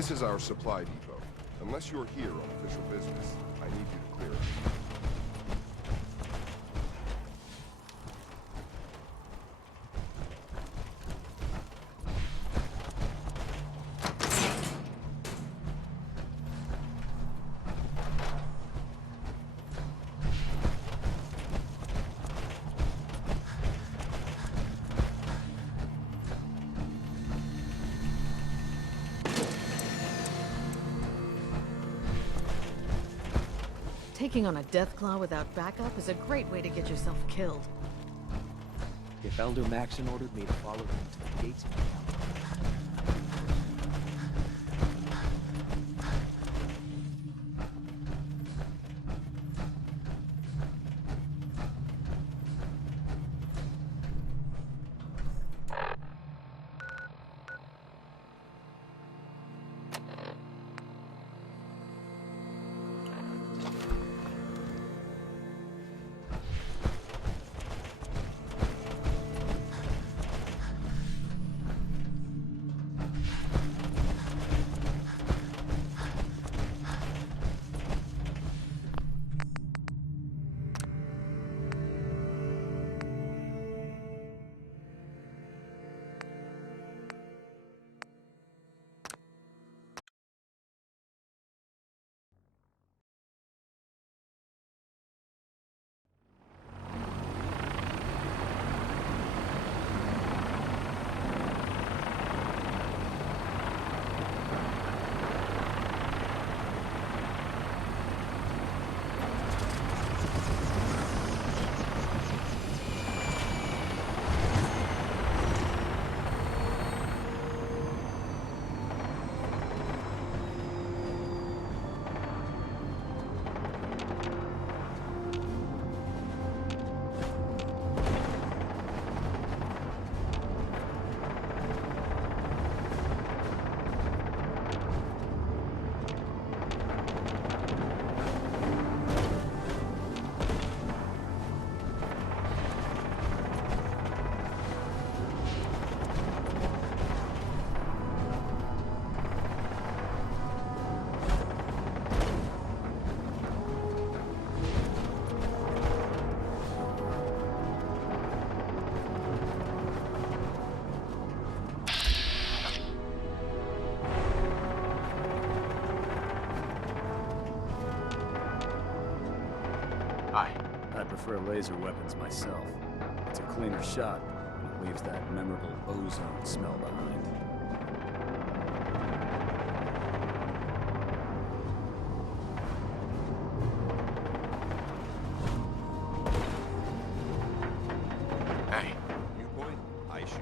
This is our supply depot. Unless you're here on official business, I need you to clear it. Taking on a deathclaw without backup is a great way to get yourself killed. If Elder Maxon ordered me to follow him to the gates of the I prefer laser weapons myself. It's a cleaner shot, and it leaves that memorable ozone smell behind. Hey, you point, I shoot.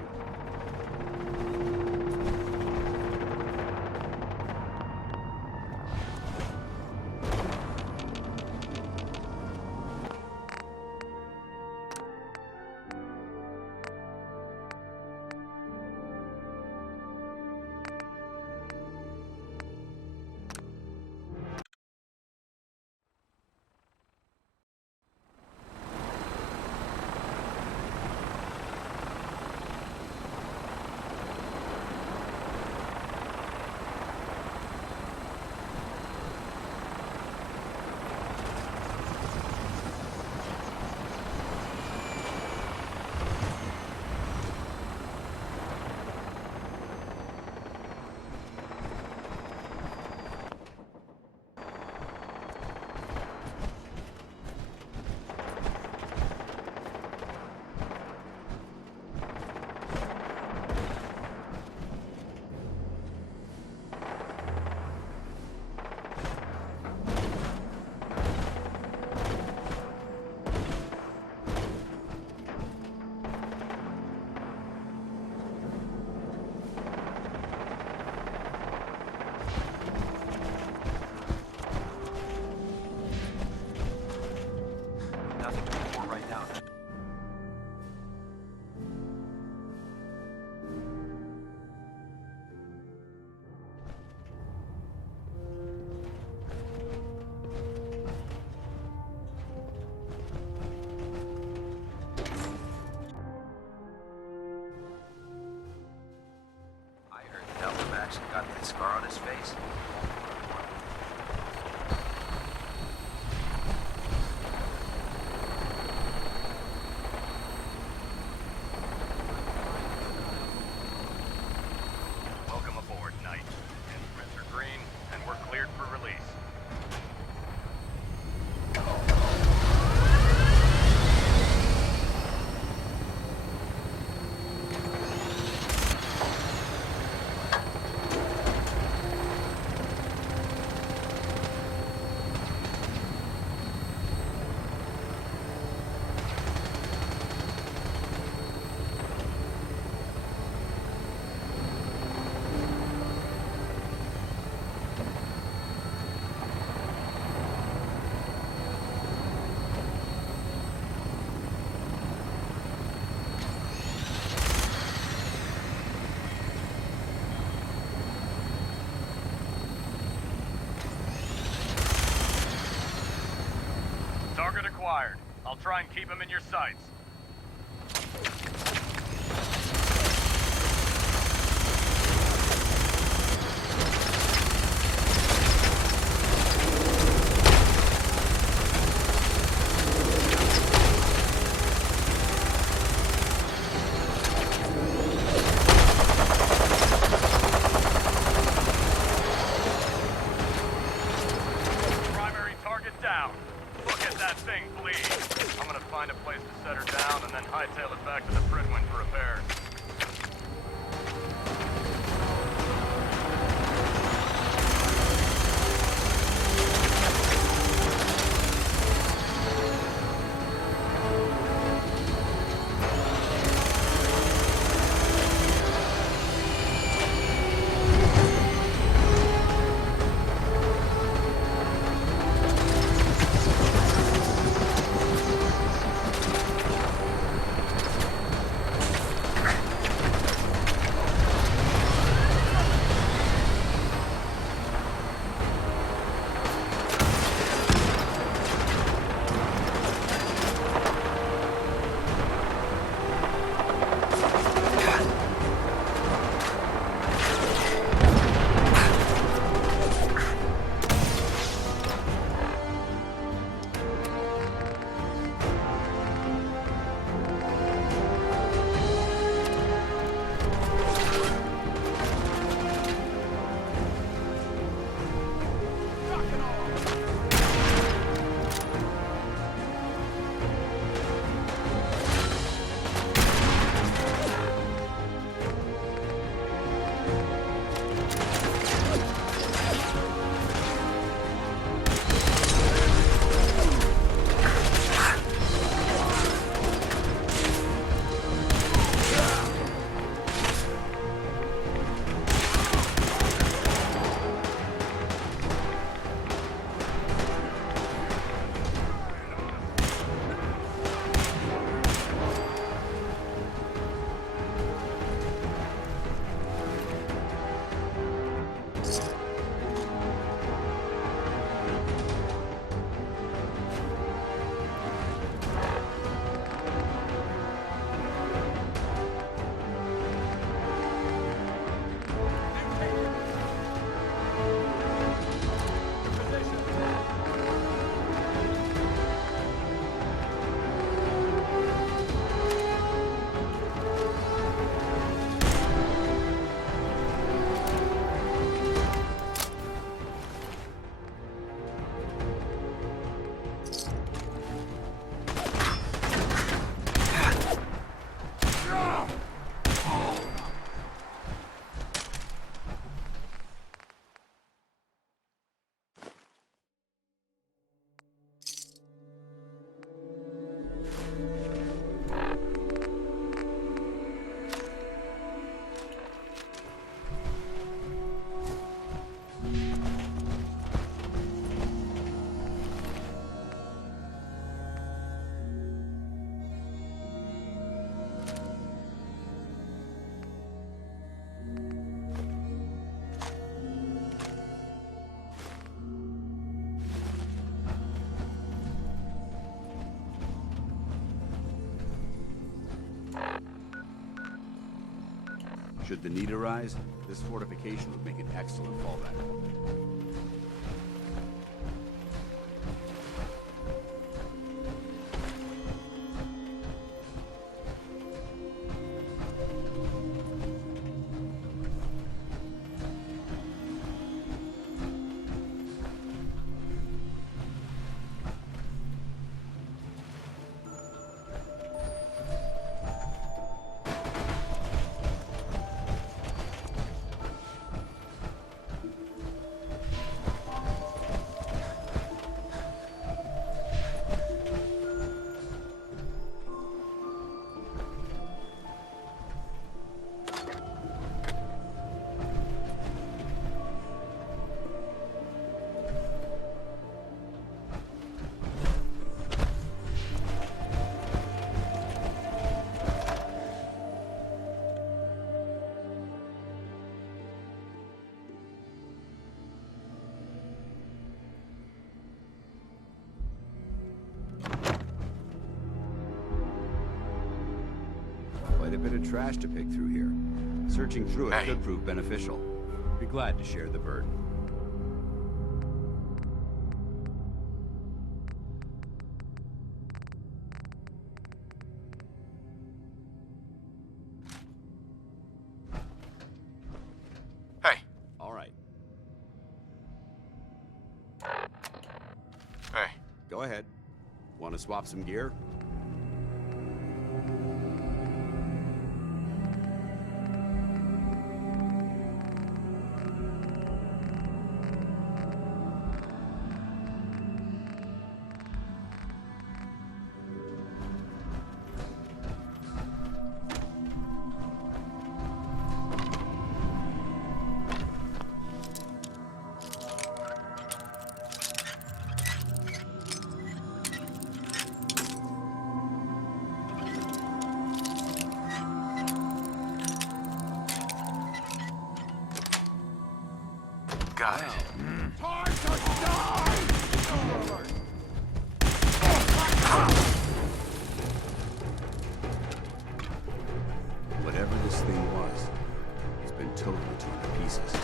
acquired. I'll try and keep him in your sights. Primary target down. Look at that thing bleed. I'm gonna find a place to set her down and then hightail it back to the Fridwin for repairs. Should the need arise, this fortification would make an excellent fallback. a bit of trash to pick through here. Searching through it Hey. could prove beneficial. Be glad to share the burden. Hey. All right. Hey. Go ahead. Want to swap some gear? Got it. Whatever this thing was, it's been totally torn to pieces.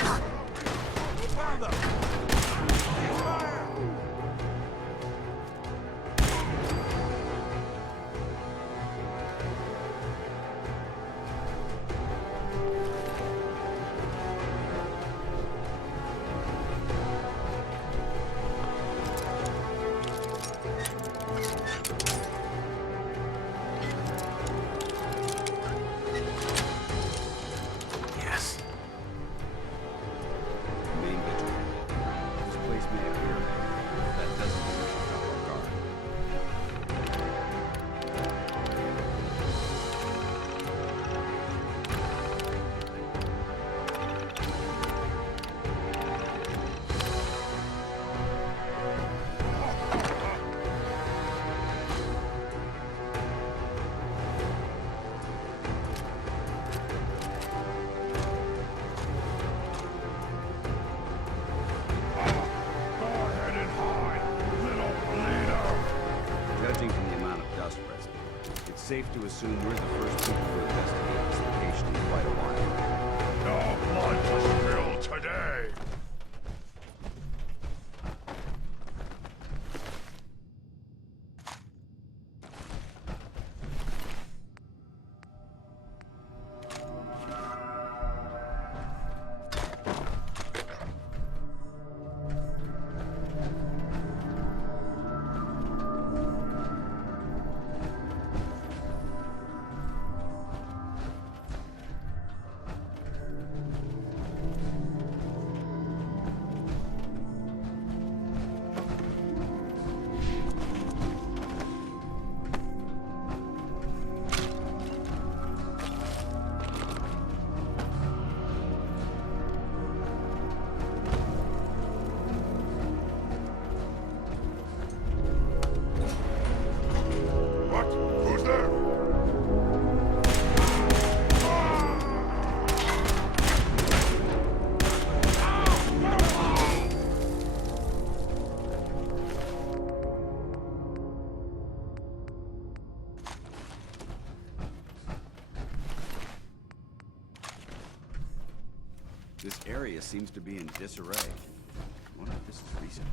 Yes. Main vigil. This place may appear abandoned. That doesn't mean we should drop our guard. Judging from the amount of dust present, it's safe to assume we're the first people to investigate this location in quite a while. No blood was spilled today. What? Who's there? This area seems to be in disarray. I wonder if this is recent.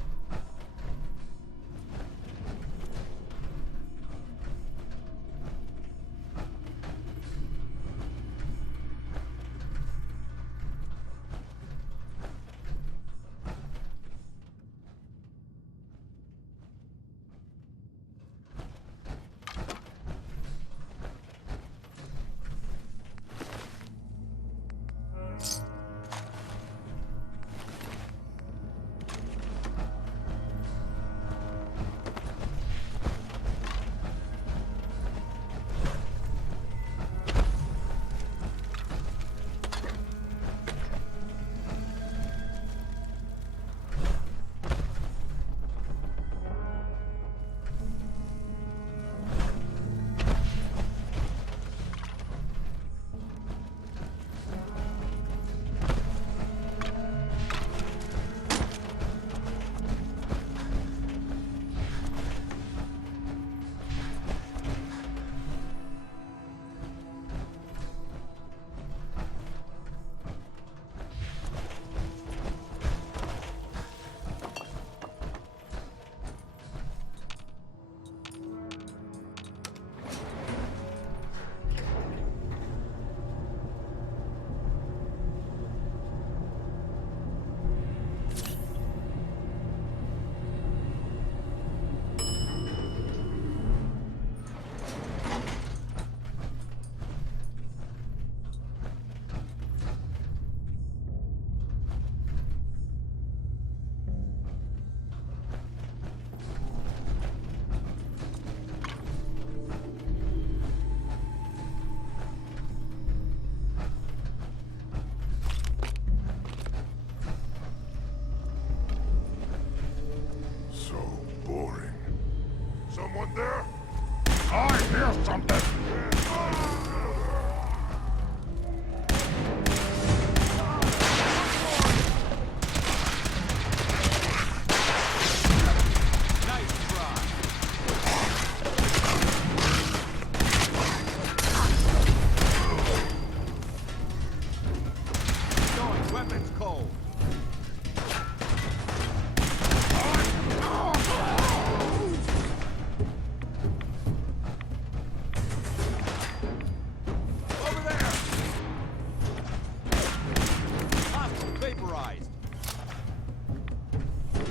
I hear something!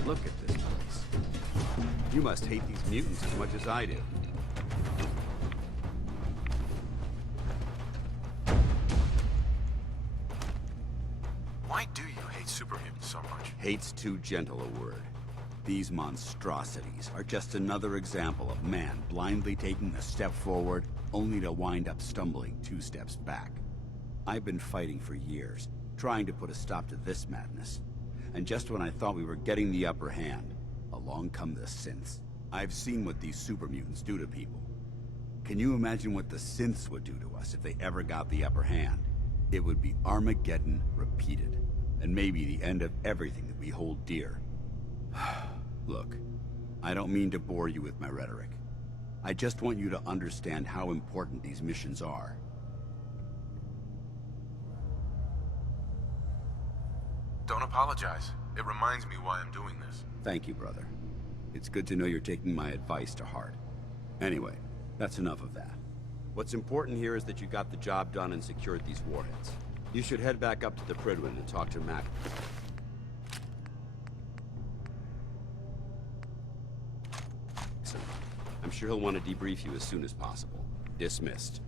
Look at this place. You must hate these mutants as much as I do. Why do you hate super mutants so much? Hate's too gentle a word. These monstrosities are just another example of man blindly taking a step forward, only to wind up stumbling 2 steps back. I've been fighting for years, trying to put a stop to this madness. And just when I thought we were getting the upper hand, along come the synths. I've seen what these super mutants do to people. Can you imagine what the synths would do to us if they ever got the upper hand? It would be Armageddon repeated, and maybe the end of everything that we hold dear. Look, I don't mean to bore you with my rhetoric. I just want you to understand how important these missions are. Don't apologize. It reminds me why I'm doing this. Thank you, brother. It's good to know you're taking my advice to heart. Anyway, that's enough of that. What's important here is that you got the job done and secured these warheads. You should head back up to the Pridwin and talk to Mac. I'm sure he'll want to debrief you as soon as possible. Dismissed.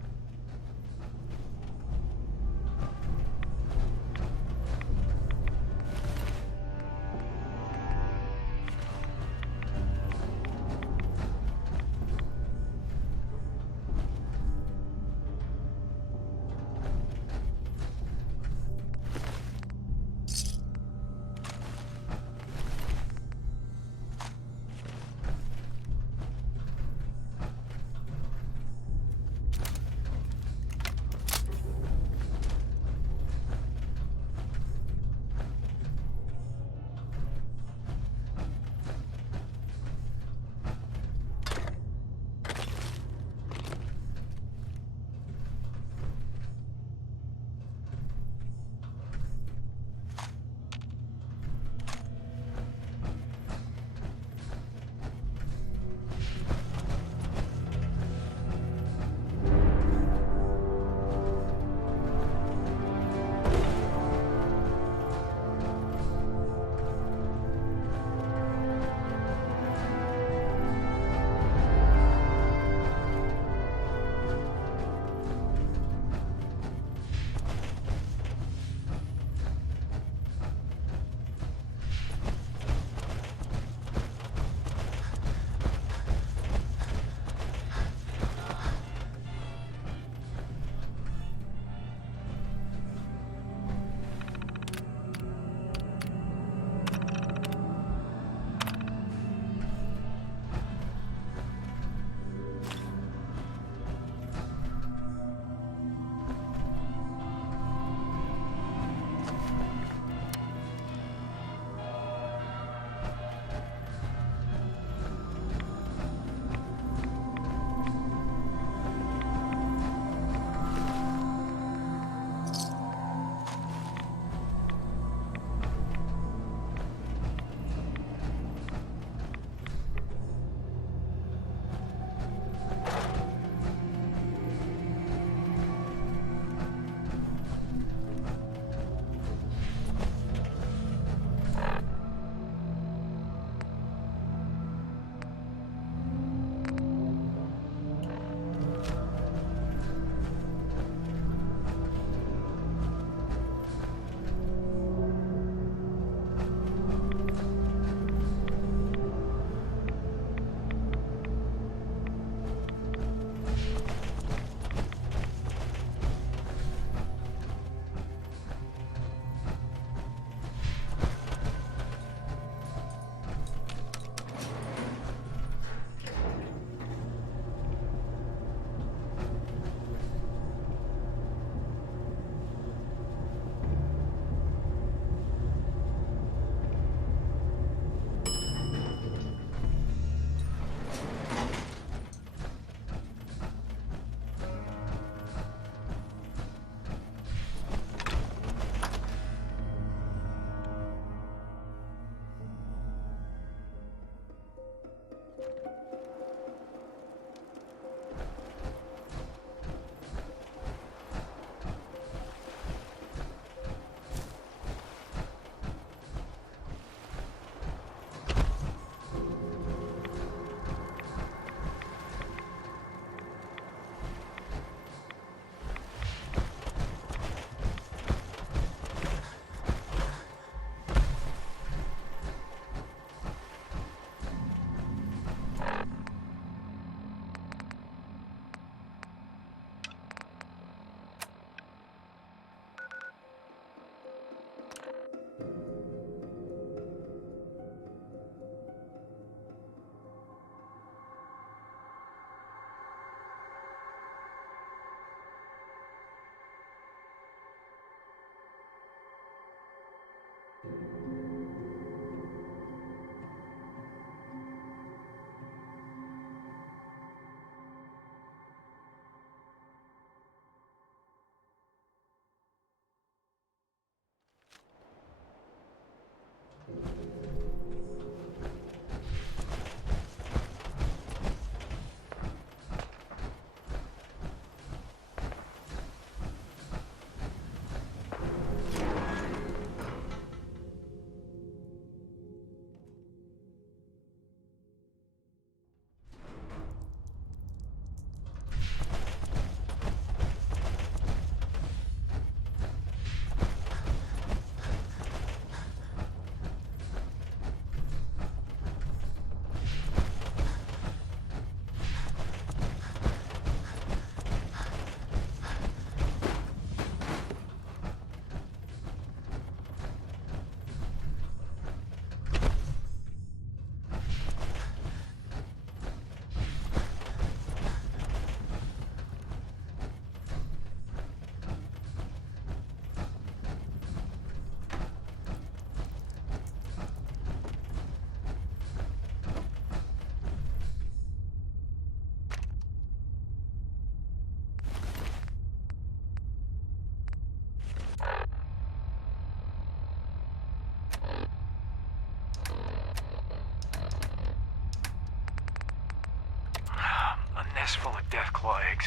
chest full of deathclaw eggs.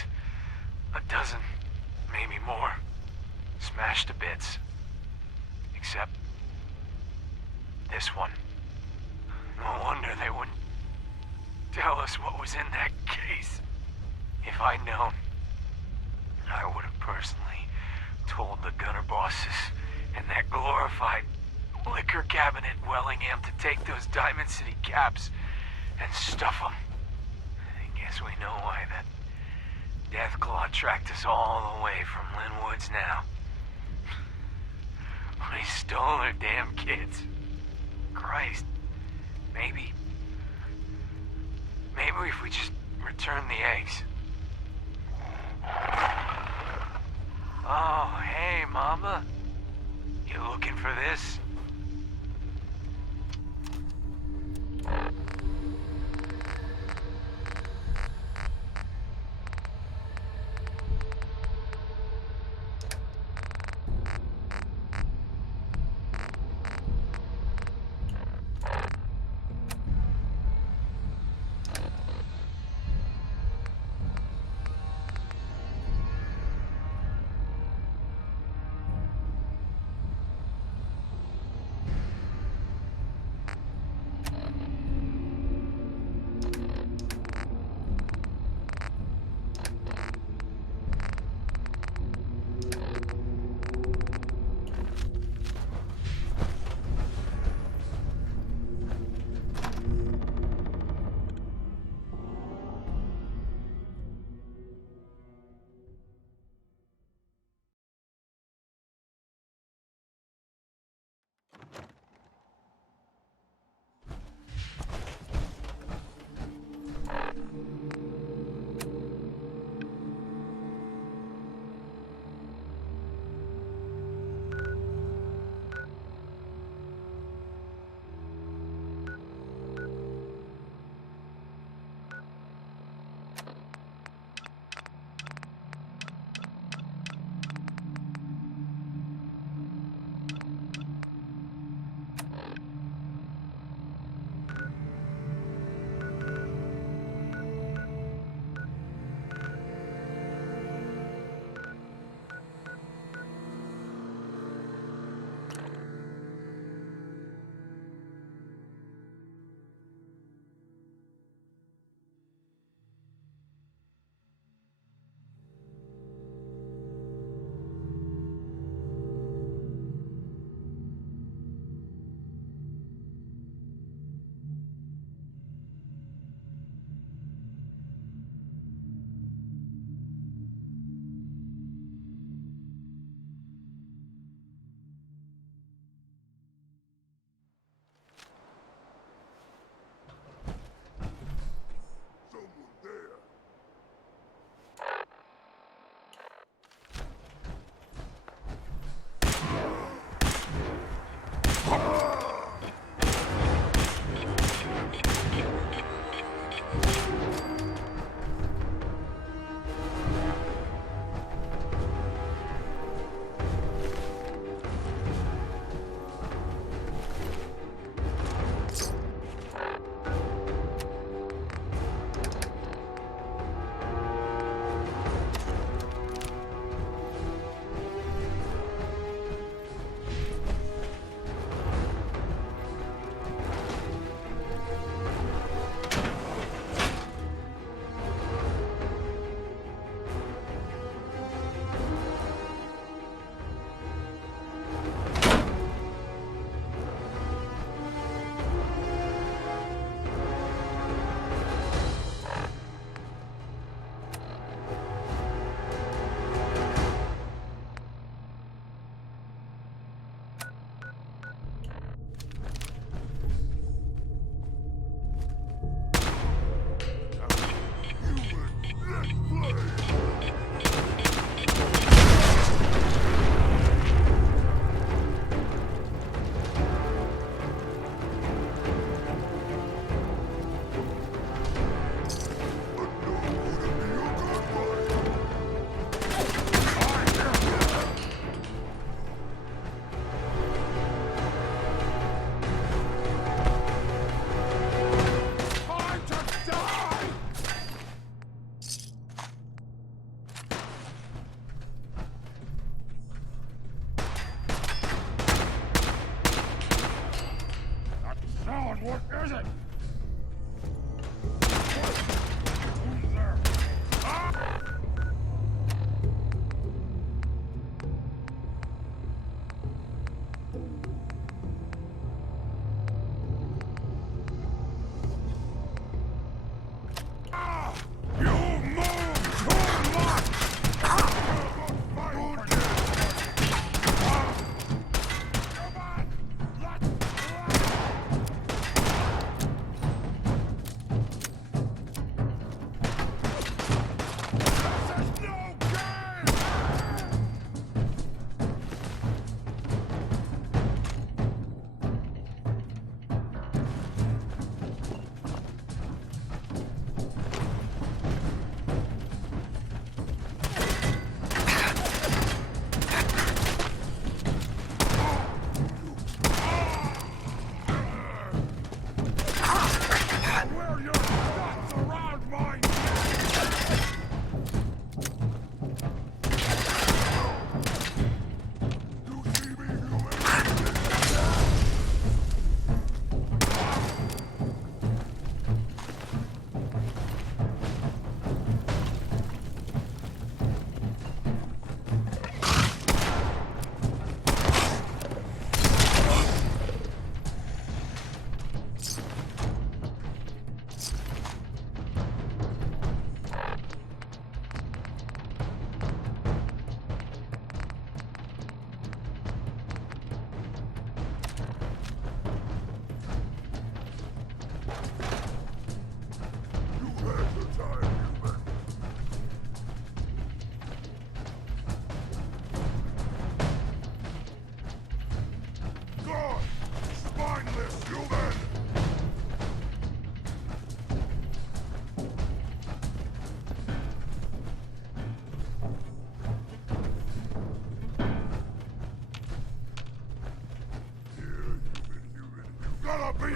A dozen, maybe more. Smashed to bits. Except this one. No wonder they wouldn't tell us what was in that case. If I'd known, I would have personally told the gunner bosses and that glorified liquor cabinet in Wellingham to take those Diamond City caps and stuff them. I guess we know why that Deathclaw tracked us all the way from Linwoods now. We stole their damn kids. Christ. Maybe if we just return the eggs. Oh, hey, Mama. You looking for this?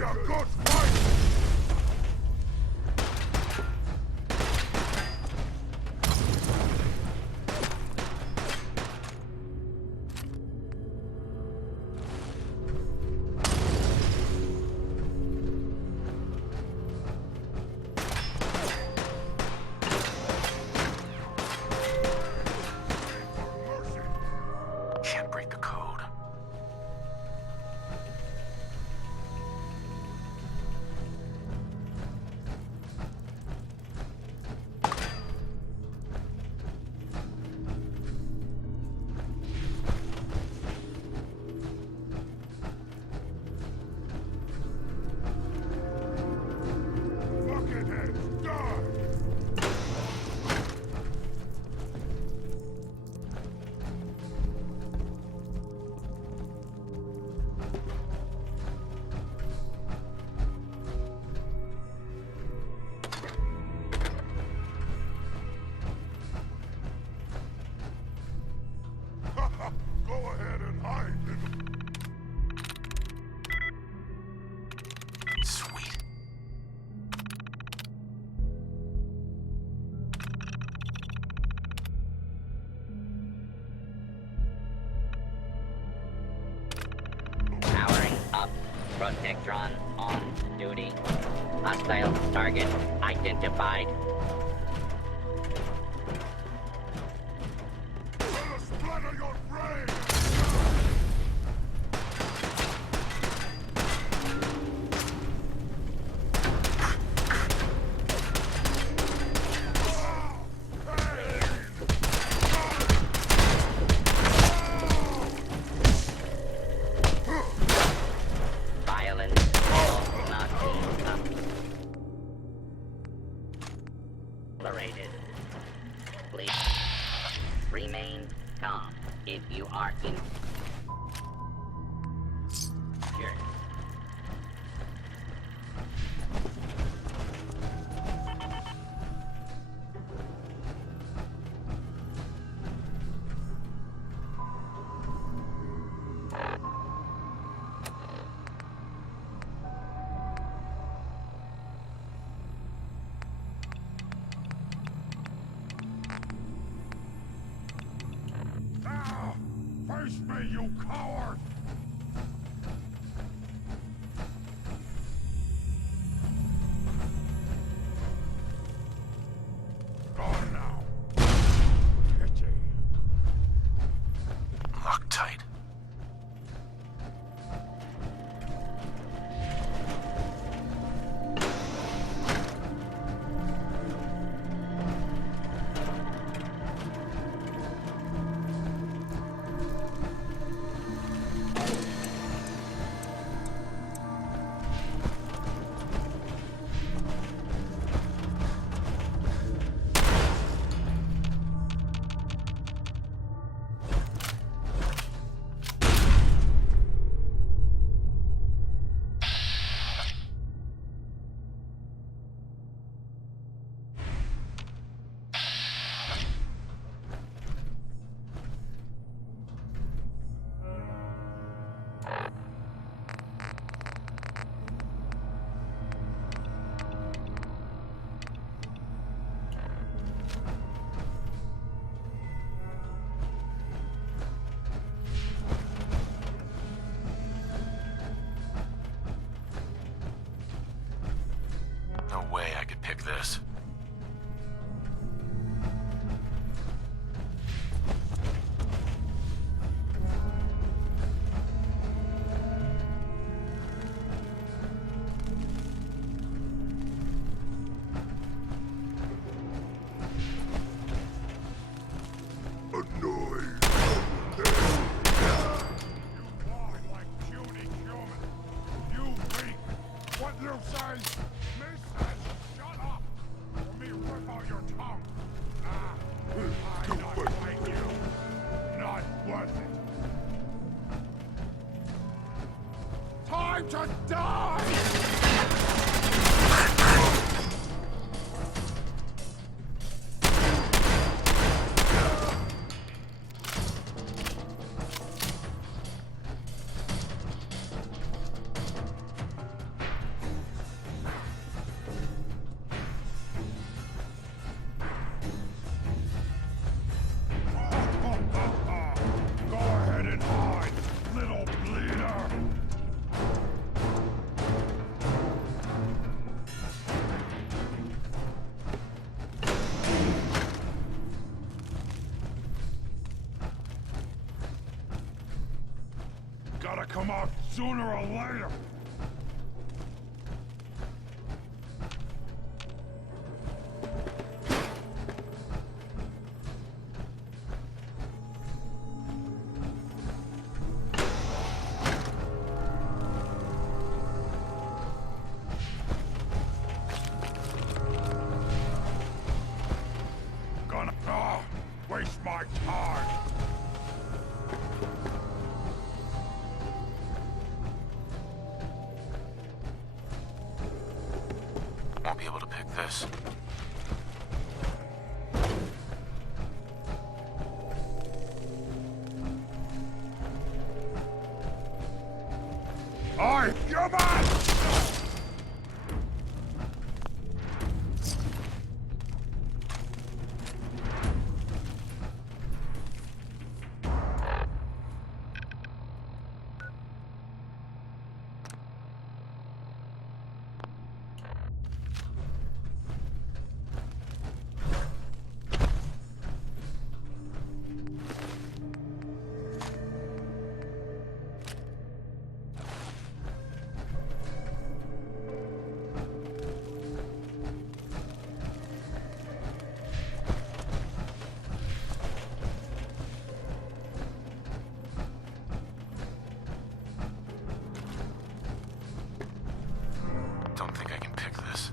a good fight! Can't break the code. Bucketheads, die! Go ahead and hide, little... Sweet. Powering up. Protectron on duty. Hostile target identified. Let us splatter your brain! Violence will not be tolerated. Please remain calm if you are in. Sure. Ah! Face me, you coward! Gone now. Pity. Loctite. No way I could pick this. Annoyed. You walk like puny human. You weak. What you say? Miss us. Shut up. Or me rip out your tongue. Ah, I'm not like you. Not worth it. Time to die! come out sooner or later. Waste my time. Won't be able to pick this. Oi, you man! Don't think I can pick this.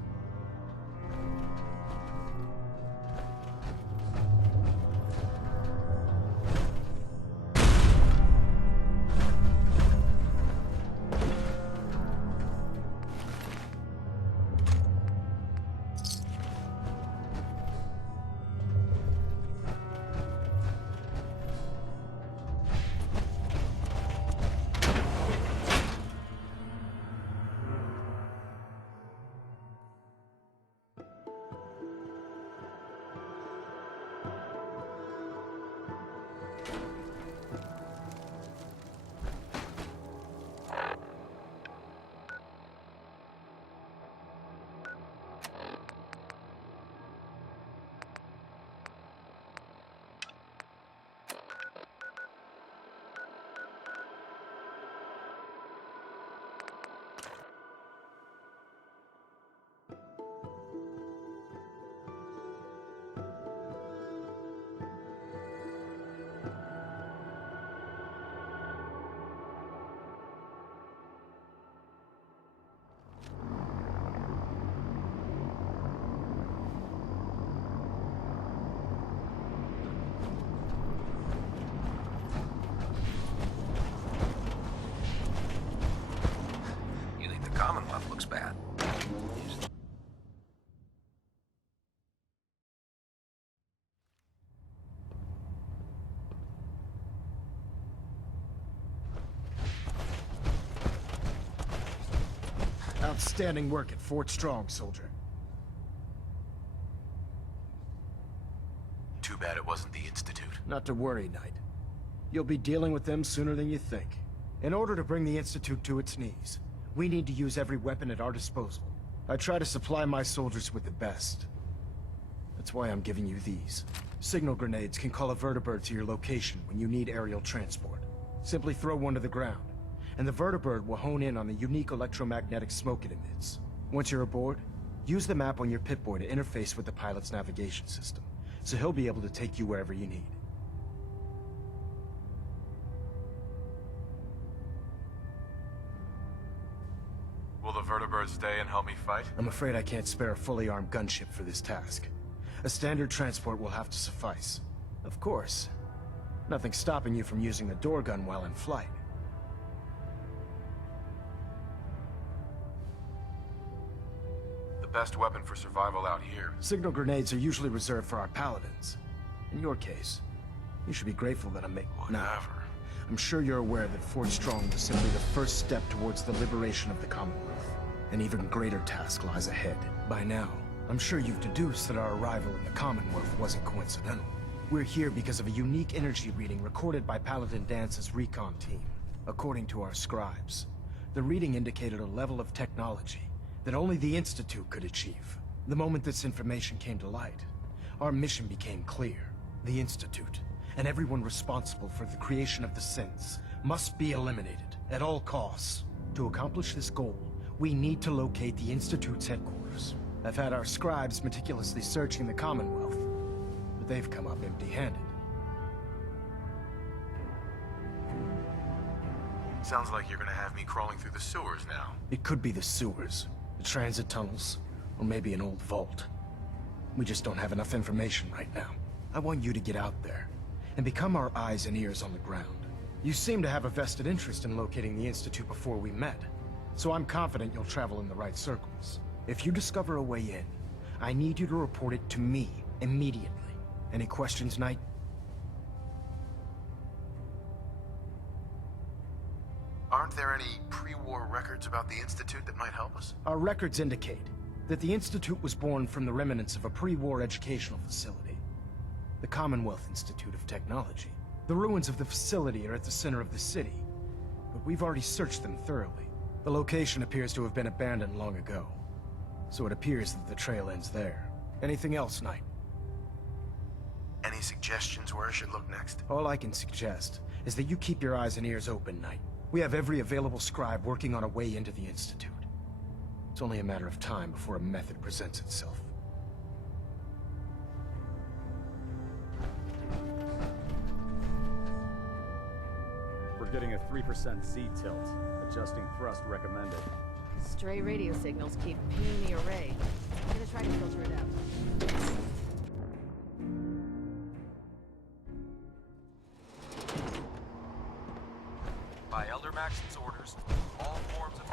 Looks bad. Outstanding work at Fort Strong, soldier. Too bad it wasn't the Institute. Not to worry, Knight. You'll be dealing with them sooner than you think. In order to bring the Institute to its knees, we need to use every weapon at our disposal. I try to supply my soldiers with the best. That's why I'm giving you these. Signal grenades can call a vertibird to your location when you need aerial transport. Simply throw one to the ground, and the vertibird will hone in on the unique electromagnetic smoke it emits. Once you're aboard, use the map on your Pip-Boy to interface with the pilot's navigation system, so he'll be able to take you wherever you need. Will the vertibird stay and help me fight? I'm afraid I can't spare a fully armed gunship for this task. A standard transport will have to suffice. Of course, nothing stopping you from using the door gun while in flight. The best weapon for survival out here. Signal grenades are usually reserved for our paladins. In your case, you should be grateful that I'm making... Whatever. I'm sure you're aware that Fort Strong was simply the first step towards the liberation of the Commonwealth. An even greater task lies ahead. By now, I'm sure you've deduced that our arrival in the Commonwealth wasn't coincidental. We're here because of a unique energy reading recorded by Paladin Dance's recon team. According to our scribes, the reading indicated a level of technology that only the Institute could achieve. The moment this information came to light, our mission became clear. The Institute, and everyone responsible for the creation of the synths, must be eliminated. at all costs. To accomplish this goal, we need to locate the Institute's headquarters. I've had our scribes meticulously searching the Commonwealth, but they've come up empty-handed. Sounds like you're gonna have me crawling through the sewers now. It could be the sewers, the transit tunnels, or maybe an old vault. We just don't have enough information right now. I want you to get out there and become our eyes and ears on the ground. You seem to have a vested interest in locating the Institute before we met, so I'm confident you'll travel in the right circles. If you discover a way in, I need you to report it to me immediately. Any questions, Knight? Aren't there any pre-war records about the Institute that might help us? Our records indicate that the Institute was born from the remnants of a pre-war educational facility, the Commonwealth Institute of Technology. The ruins of the facility are at the center of the city, but we've already searched them thoroughly. The location appears to have been abandoned long ago, so it appears that the trail ends there. Anything else, Knight? Any suggestions where I should look next? All I can suggest is that you keep your eyes and ears open, Knight. We have every available scribe working on a way into the Institute. It's only a matter of time before a method presents itself. We're getting a 3% Z-tilt. Adjusting thrust recommended. Stray radio signals keep pinging the array. I'm gonna try to filter it out. By Elder Maxon's orders, all forms of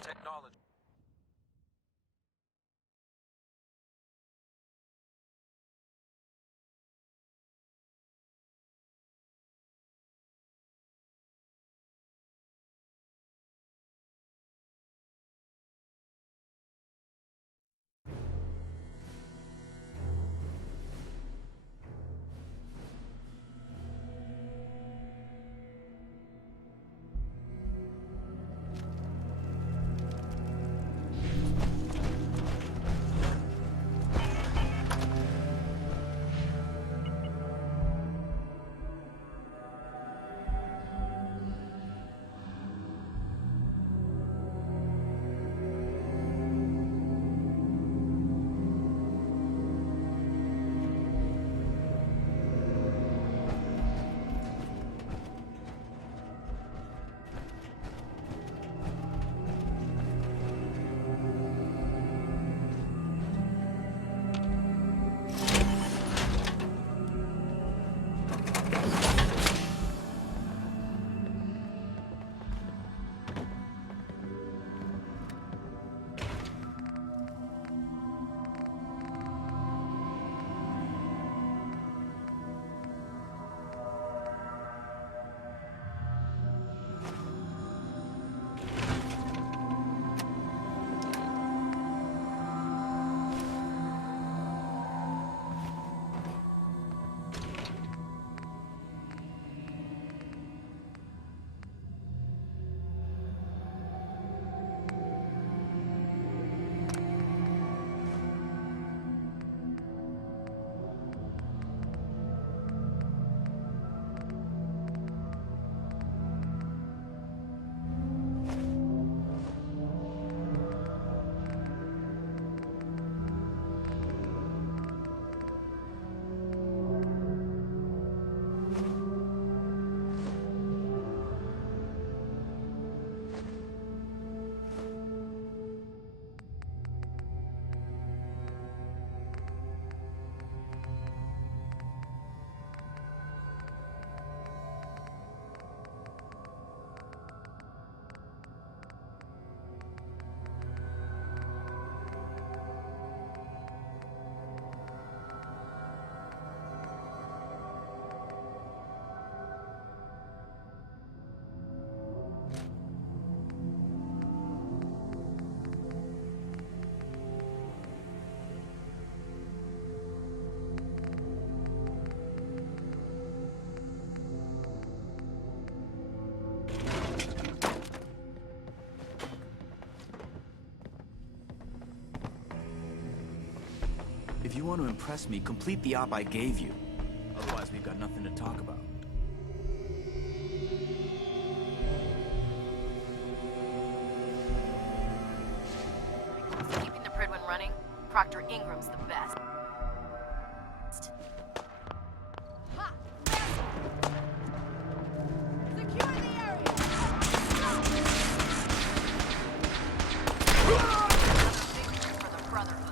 technology. If you want to impress me, complete the op I gave you. Otherwise, we got nothing to talk about. Keeping the Pridwin running, Proctor Ingram's the best. Ha! Secure the area! For the Brotherhood.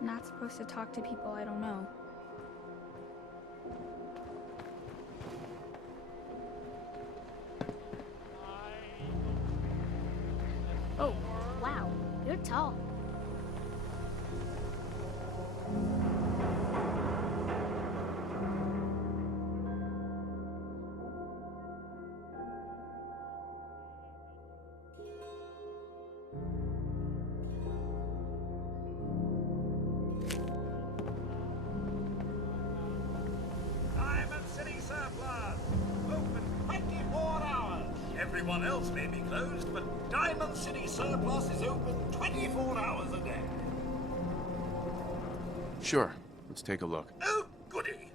Not supposed to talk to people I don't know. Oh, wow, you're tall. Everyone else may be closed, but Diamond City Surplus is open 24 hours a day. Sure. Let's take a look. Oh, goody.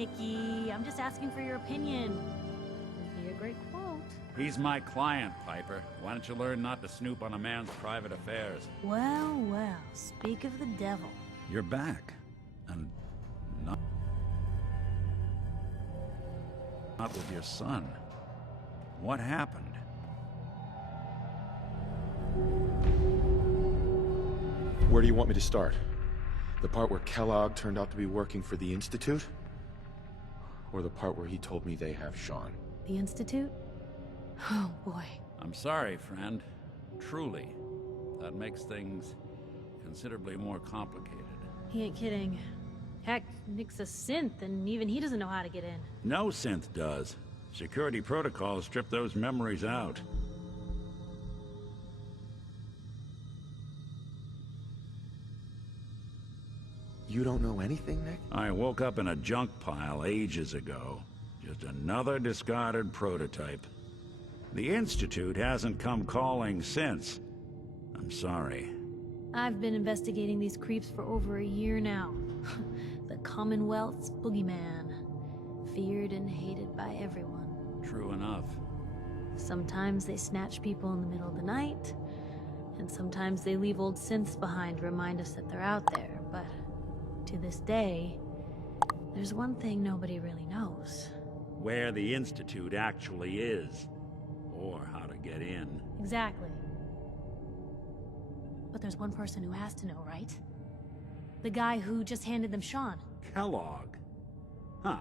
Nikki. I'm just asking for your opinion. Would be a great quote. He's my client, Piper. Why don't you learn not to snoop on a man's private affairs? Well, well, speak of the devil. You're back. And not with your son. What happened? Where do you want me to start? The part where Kellogg turned out to be working for the Institute? Or the part where he told me they have Sean? The Institute? Oh, boy. I'm sorry, friend. Truly. That makes things considerably more complicated. He ain't kidding. Heck, Nick's a synth, and even he doesn't know how to get in. No synth does. Security protocols strip those memories out. You don't know anything, Nick? I woke up in a junk pile ages ago. Just another discarded prototype. The Institute hasn't come calling since. I'm sorry. I've been investigating these creeps for over a year now. The Commonwealth's boogeyman. Feared and hated by everyone. True enough. Sometimes they snatch people in the middle of the night, and sometimes they leave old synths behind to remind us that they're out there, but to this day, there's one thing nobody really knows. Where the Institute actually is. Or how to get in. Exactly. But there's one person who has to know, right? The guy who just handed them Sean. Kellogg? Huh.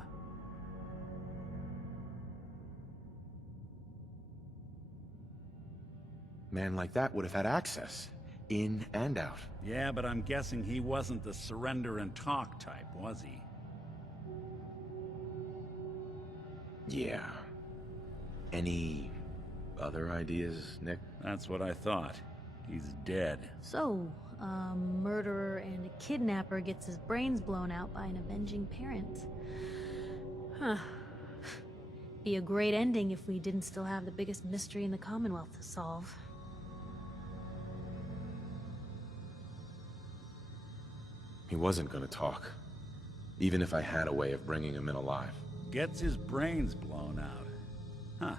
Man like that would have had access. In and out. Yeah, but I'm guessing he wasn't the surrender and talk type, was he? Yeah. Any other ideas, Nick? That's what I thought. He's dead. So, a murderer and a kidnapper gets his brains blown out by an avenging parent. Huh. Be a great ending if we didn't still have the biggest mystery in the Commonwealth to solve. He wasn't gonna talk. Even if I had a way of bringing him in alive. Gets his brains blown out. Huh.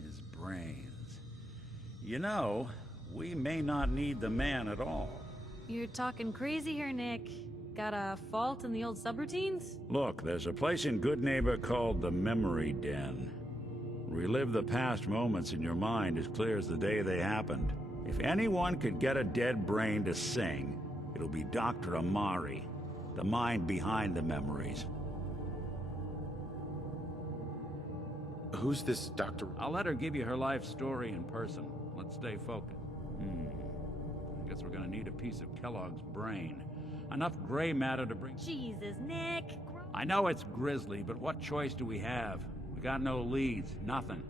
His brains. You know, we may not need the man at all. You're talking crazy here, Nick. Got a fault in the old subroutines? Look, there's a place in Good Neighbor called the Memory Den. Relive the past moments in your mind as clear as the day they happened. If anyone could get a dead brain to sing, it'll be Dr. Amari, the mind behind the memories. Who's this Dr.? I'll let her give you her life story in person. Let's stay focused. I guess we're gonna need a piece of Kellogg's brain. Enough gray matter to bring... Jesus, Nick! I know it's grisly, but what choice do we have? We got no leads, nothing.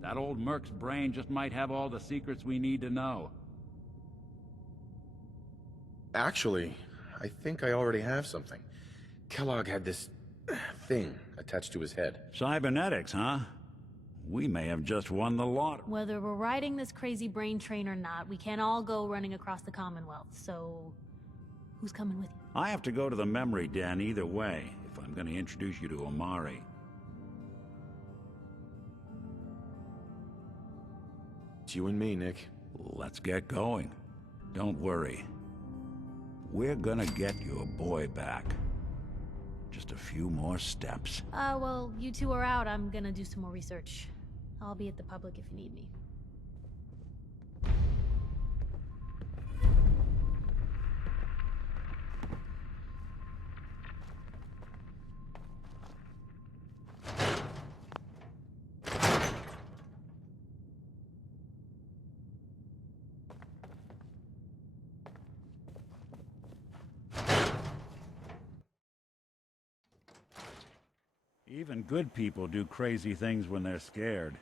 That old merc's brain just might have all the secrets we need to know. Actually, I think I already have something. Kellogg had this thing attached to his head. Cybernetics, huh? We may have just won the lottery. Whether we're riding this crazy brain train or not, we can't all go running across the Commonwealth, so... who's coming with you? I have to go to the memory den either way, if I'm going to introduce you to Amari. It's you and me, Nick. Let's get going. Don't worry. We're gonna get your boy back. Just a few more steps. Well, you two are out. I'm gonna do some more research. I'll be at the public if you need me. Even good people do crazy things when they're scared.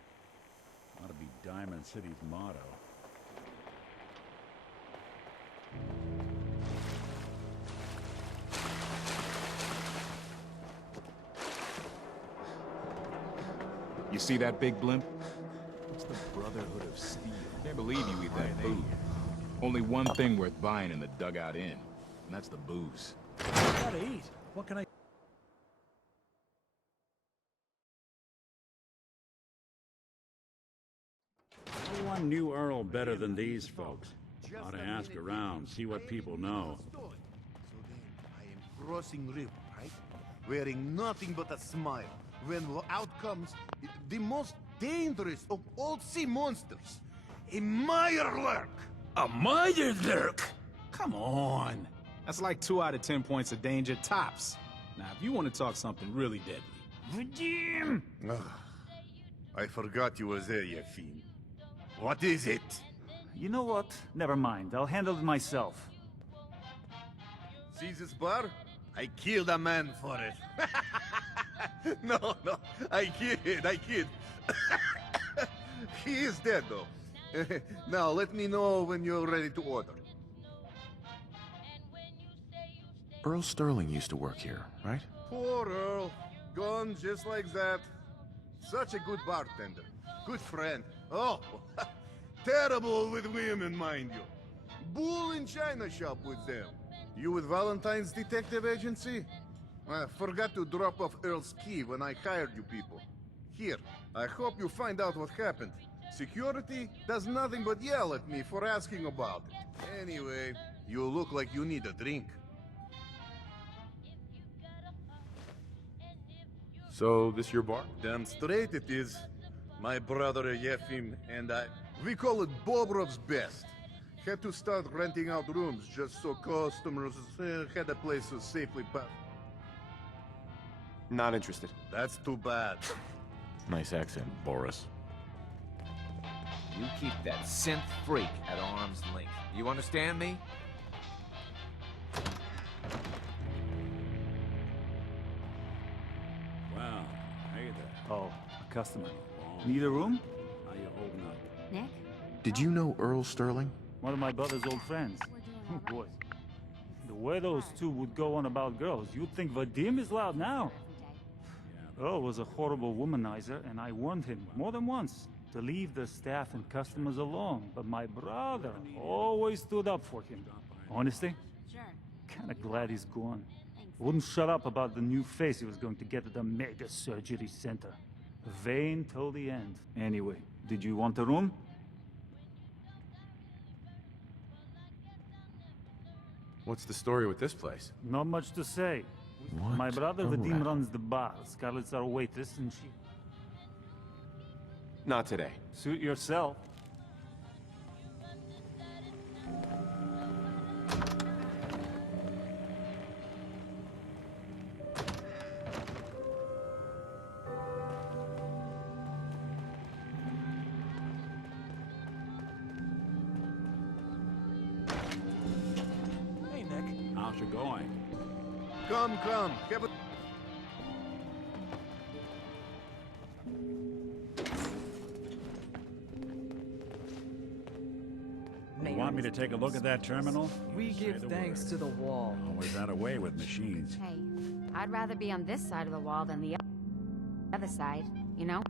Ought to be Diamond City's motto. You see that big blimp? It's the Brotherhood of Steel. Can't believe you eat that food. Only one thing worth buying in the dugout inn, and that's the booze. I gotta eat. What can I... knew Earl better than these folks. Ought to ask around, see what people know. So then I am crossing river, right? Wearing nothing but a smile. When out comes the most dangerous of all sea monsters, a Mirelurk. A Mirelurk? Come on. That's like 2 out of 10 points of danger tops. Now, if you want to talk something really deadly. Redeem! I forgot you were there, you fiend. What is it? You know what? Never mind. I'll handle it myself. See this bar? I killed a man for it. No, I kid. He is dead, though. Now, let me know when you're ready to order. Earl Sterling used to work here, right? Poor Earl. Gone just like that. Such a good bartender. Good friend. Oh, terrible with women, mind you. Bull in china shop with them. You with Valentine's Detective Agency? I forgot to drop off Earl's key when I hired you people. Here, I hope you find out what happened. Security does nothing but yell at me for asking about it. Anyway, you look like you need a drink. So, this your bar? Damn straight it is. My brother Yefim and I, we call it Bobrov's Best. Had to start renting out rooms just so customers had a place to safely pass. Not interested. That's too bad. Nice accent, Boris. You keep that synth freak at arm's length. You understand me? Wow, hey there. Oh, a customer. Need a room? How you holding up? Nick? Did you know Earl Sterling? One of my brother's old friends. Oh boy. The way those two would go on about girls, you'd think Vadim is loud now. Earl was a horrible womanizer, and I warned him more than once to leave the staff and customers alone. But my brother always stood up for him. Honestly? Sure. Kinda glad he's gone. Wouldn't shut up about the new face he was going to get at the mega surgery center. Vain till the end. Anyway, did you want a room? What's the story with this place? Not much to say. What My brother a Vadim rat. runs the bar. Scarlett's our waitress, and she... Not today. Suit yourself. Hey, Nick. How's it going? Come. Have a... You want me to take a look at that terminal? We give thanks to the wall. Always that away with machines. Hey, I'd rather be on this side of the wall than the other side, you know?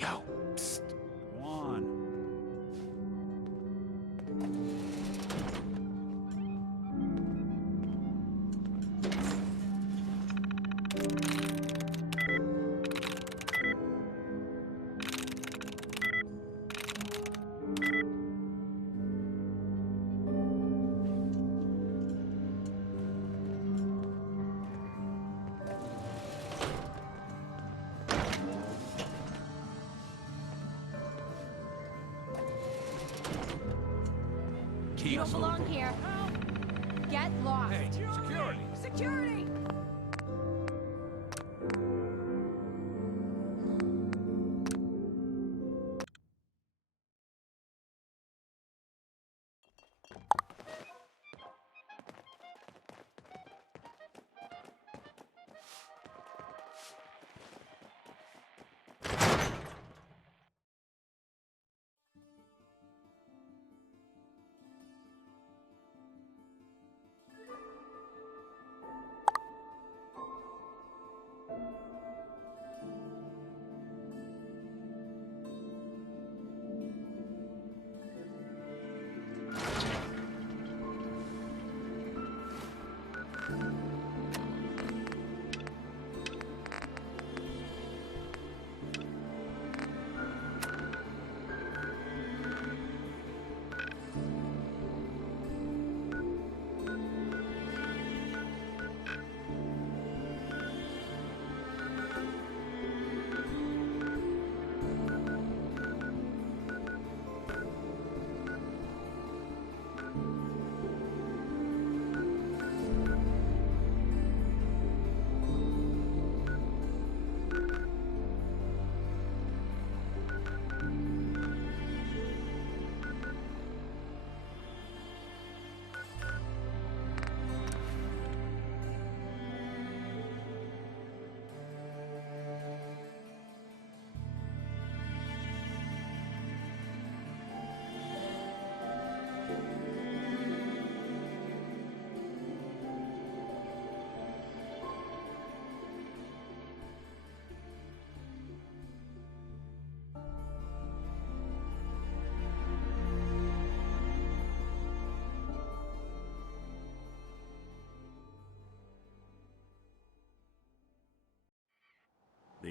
Yo, psst. Go on. You don't belong here. Get lost. Hey, security! Security!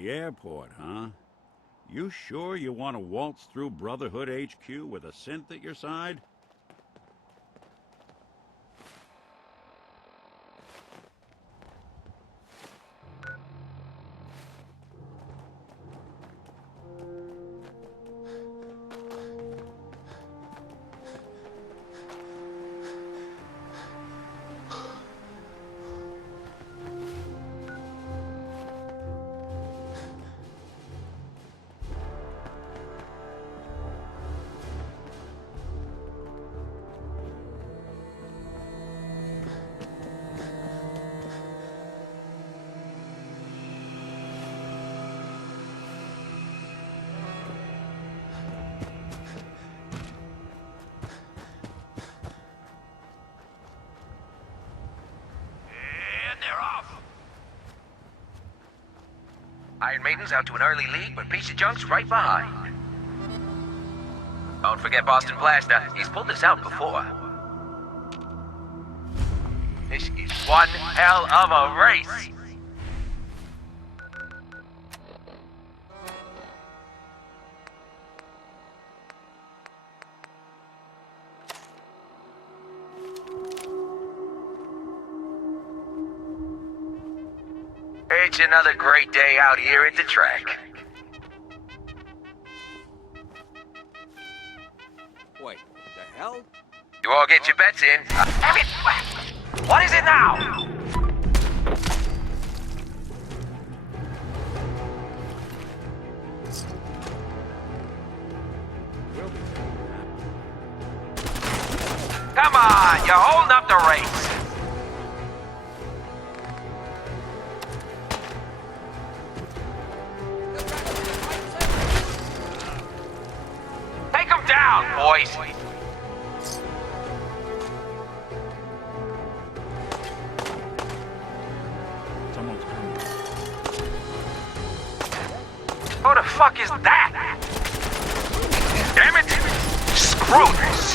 The airport, huh? You sure you want to waltz through Brotherhood HQ with a synth at your side? Iron Maiden's out to an early lead, but Piece of Junk's right behind. Don't forget Boston Blaster. He's pulled this out before. This is one hell of a race. It's another great day out here at the track. Wait, the hell? You all get your bets in. Damn it! What is it now? Come on, you're holding up the race. Take him down, boys. Someone's coming. Who the fuck is that? Damn it! Screw this!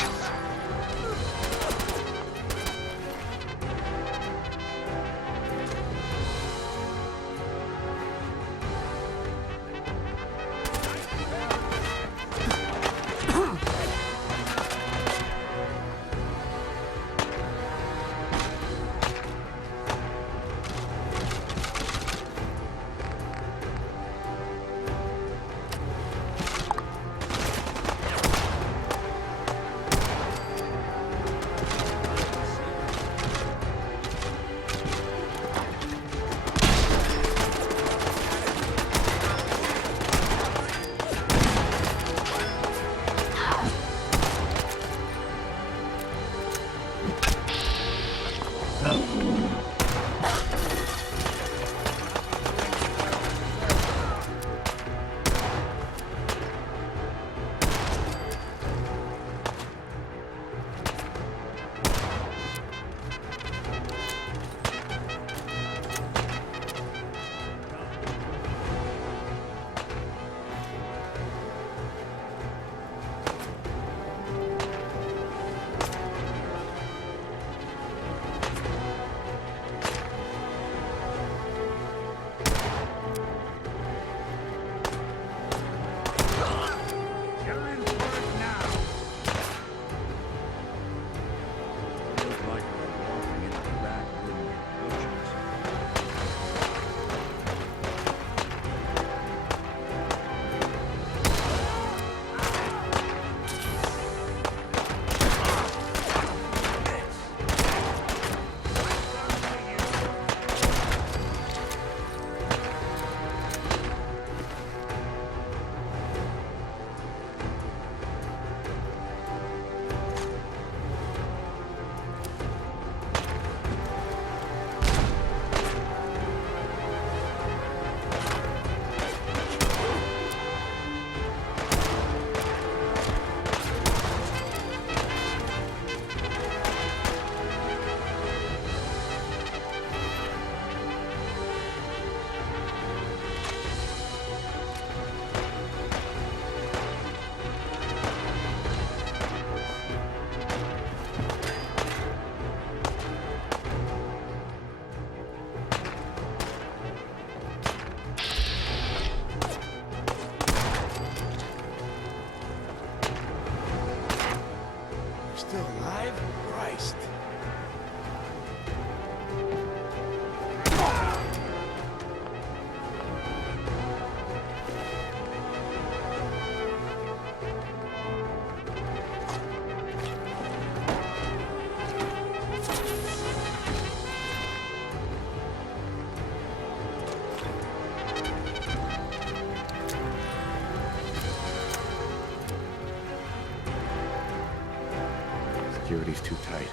Security's too tight.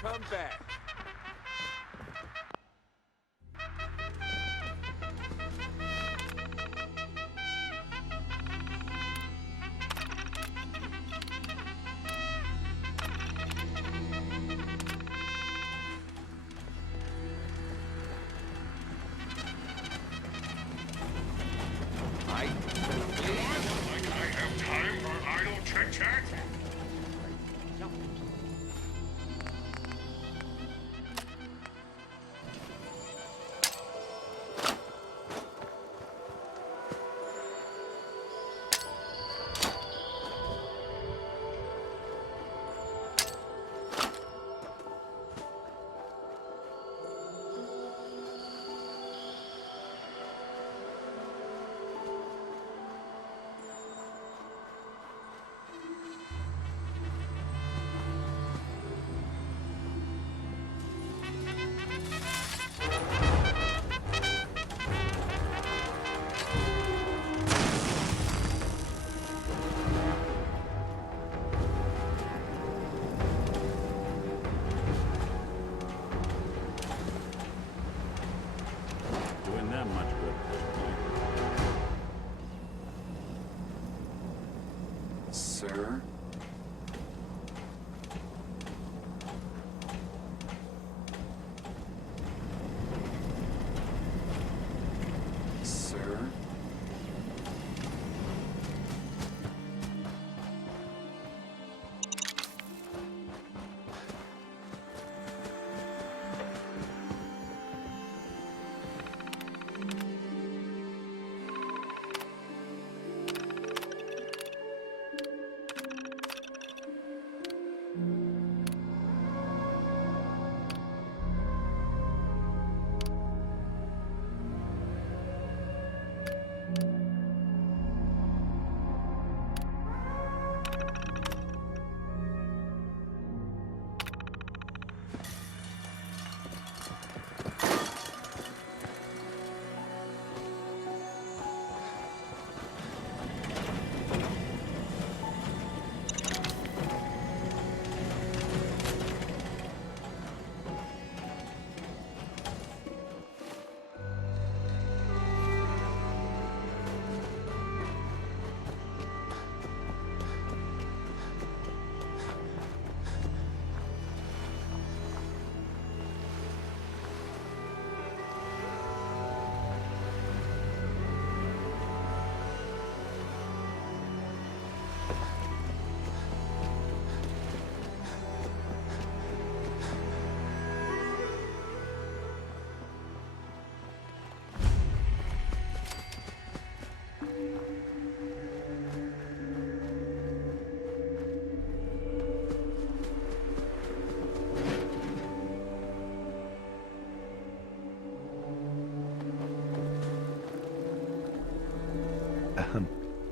Come back.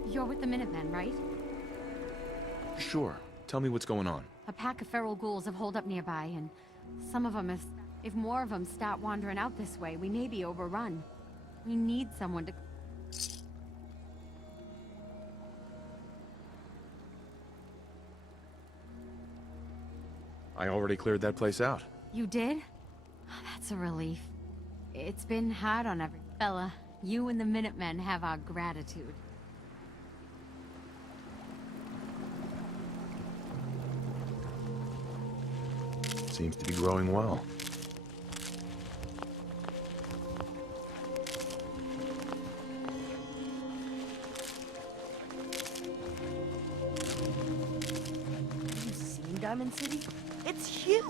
You're with the Minutemen, right? Sure. Tell me what's going on. A pack of feral ghouls have holed up nearby, and some of them, if more of them start wandering out this way, we may be overrun. We need someone to... I already cleared that place out. You did? Oh, that's a relief. It's been hard on every fella. You and the Minutemen have our gratitude. Seems to be growing well. Have you seen Diamond City? It's huge!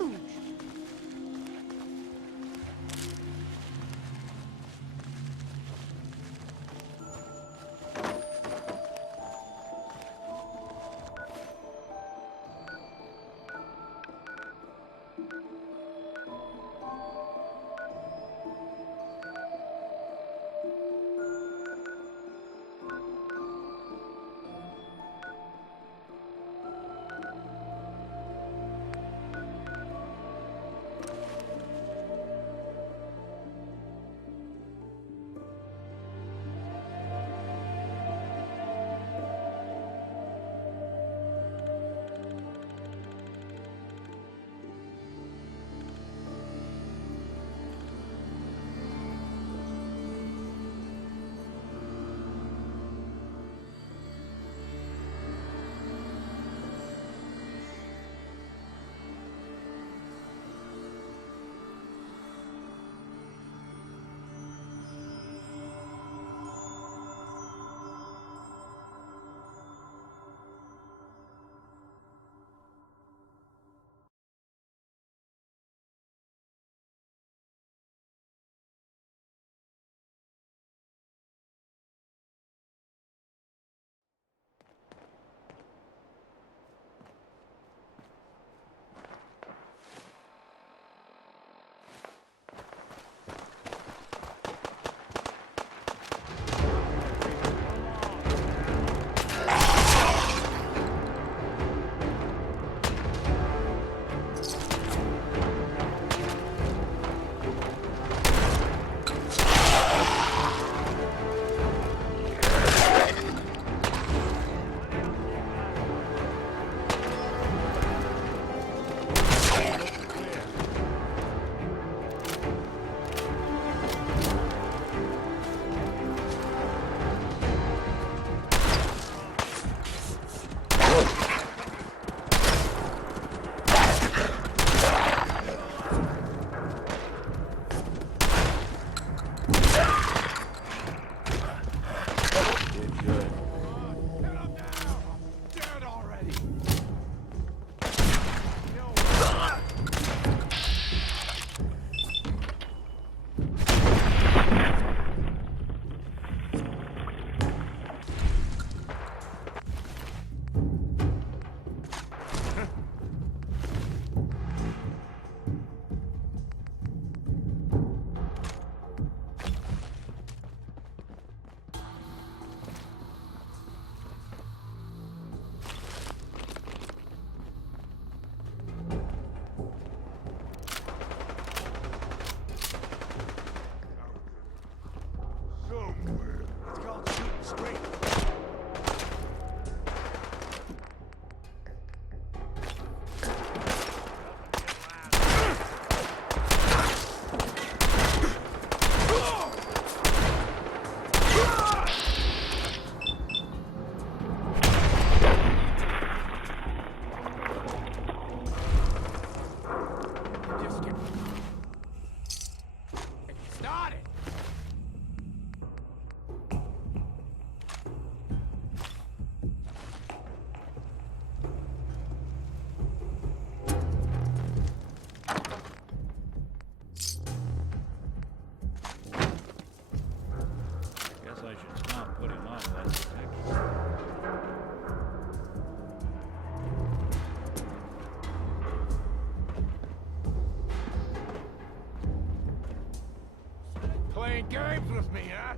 Playing games with me, huh?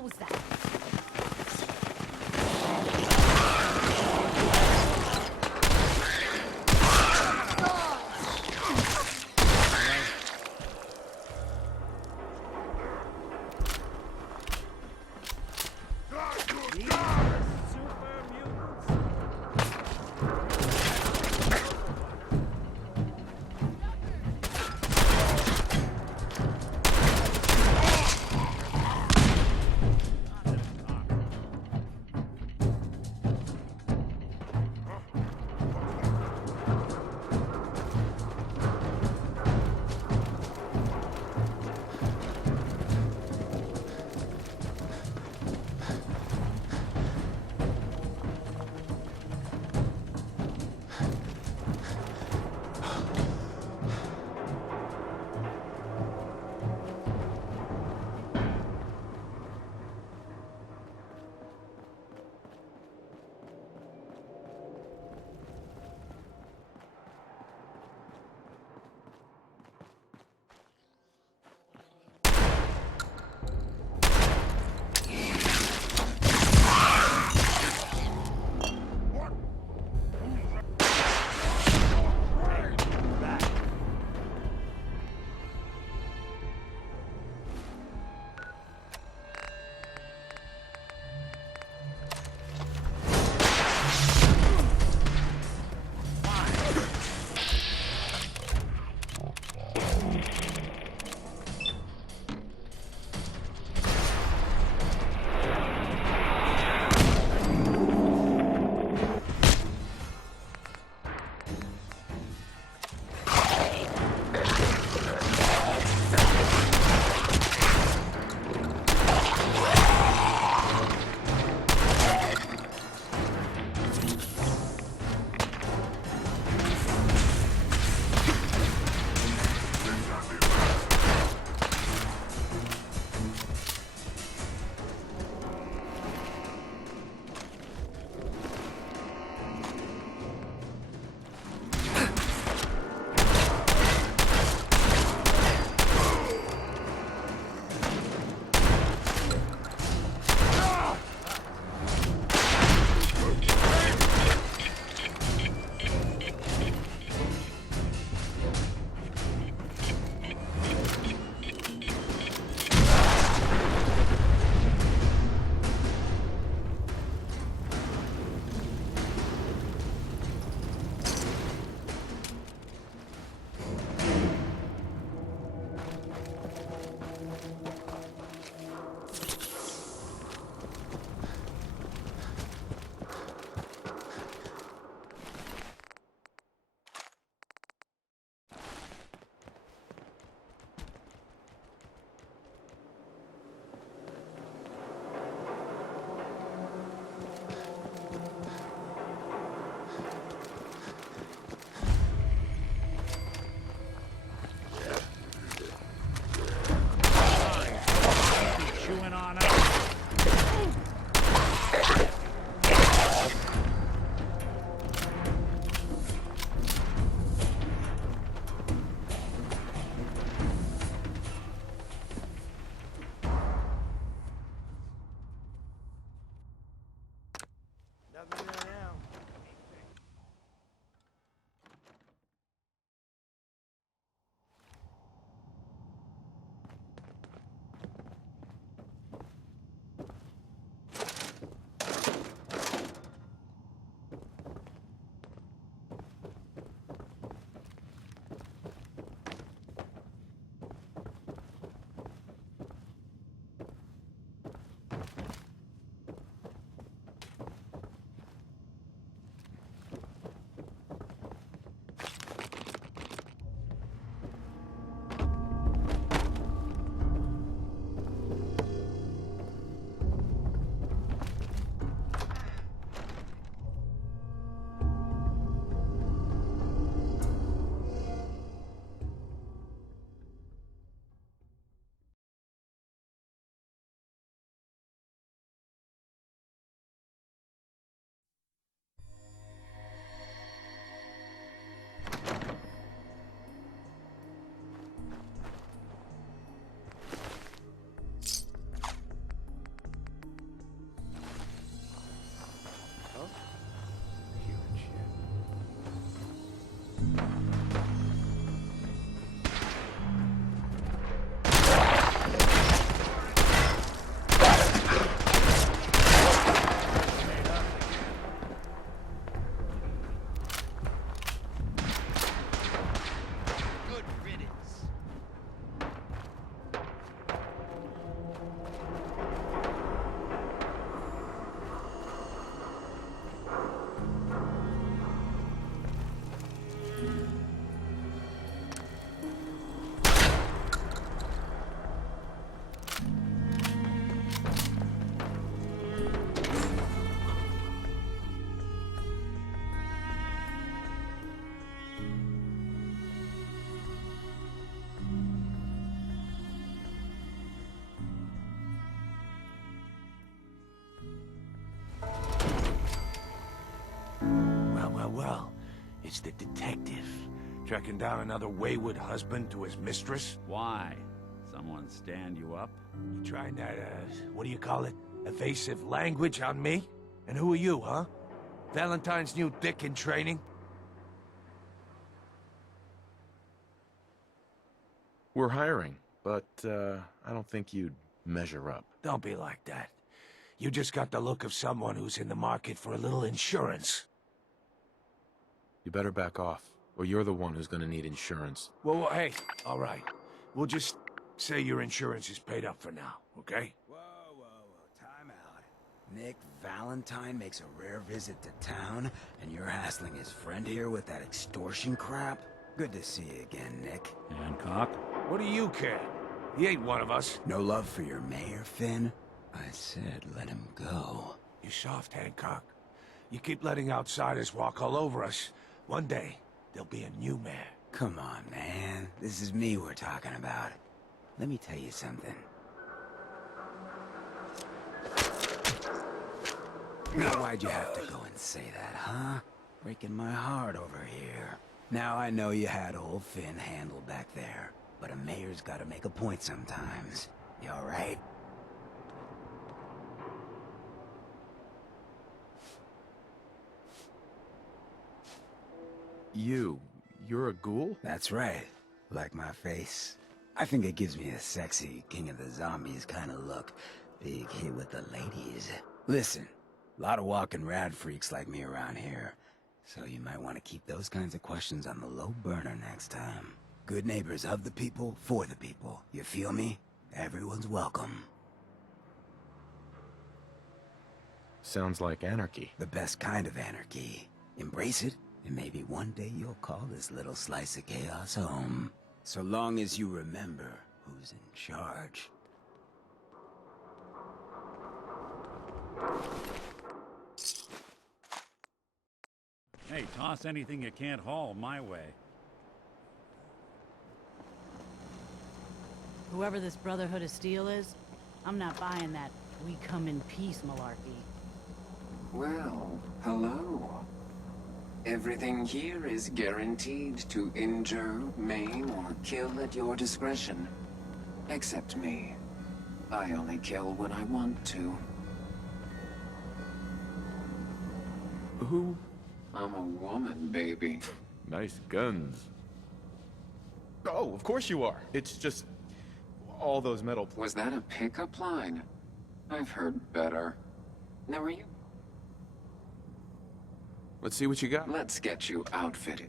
hell was that? It's the detective. Tracking down another wayward husband to his mistress. Why? Someone stand you up? You trying that, what do you call it? Evasive language on me? And who are you, huh? Valentine's new dick in training? We're hiring, but I don't think you'd measure up. Don't be like that. You just got the look of someone who's in the market for a little insurance. You better back off, or you're the one who's gonna need insurance. Well, hey, all right. We'll just say your insurance is paid up for now, okay? Whoa, time out. Nick Valentine makes a rare visit to town, and you're hassling his friend here with that extortion crap? Good to see you again, Nick. Hancock? What do you care? He ain't one of us. No love for your mayor, Finn? I said let him go. You're soft, Hancock. You keep letting outsiders walk all over us. One day, there'll be a new mayor. Come on, man. This is me we're talking about. Let me tell you something. Now, why'd you have to go and say that, huh? Breaking my heart over here. Now I know you had old Finn handled back there, but a mayor's gotta make a point sometimes. You alright? You're a ghoul? That's right. Like my face. I think it gives me a sexy King of the Zombies kind of look. Big hit with the ladies. Listen, a lot of walking rad freaks like me around here. So you might want to keep those kinds of questions on the low burner next time. Good neighbors of the people, for the people. You feel me? Everyone's welcome. Sounds like anarchy. The best kind of anarchy. Embrace it, and maybe one day you'll call this little slice of chaos home. So long as you remember who's in charge. Hey, toss anything you can't haul my way. Whoever this Brotherhood of Steel is, I'm not buying that we come in peace malarkey. Well, hello. Everything here is guaranteed to injure, maim, or kill at your discretion. Except me. I only kill when I want to. Who? I'm a woman, baby. Nice guns. Oh, of course you are. It's just all those metal... Was that a pickup line? I've heard better. Now are you... Let's see what you got. Let's get you outfitted.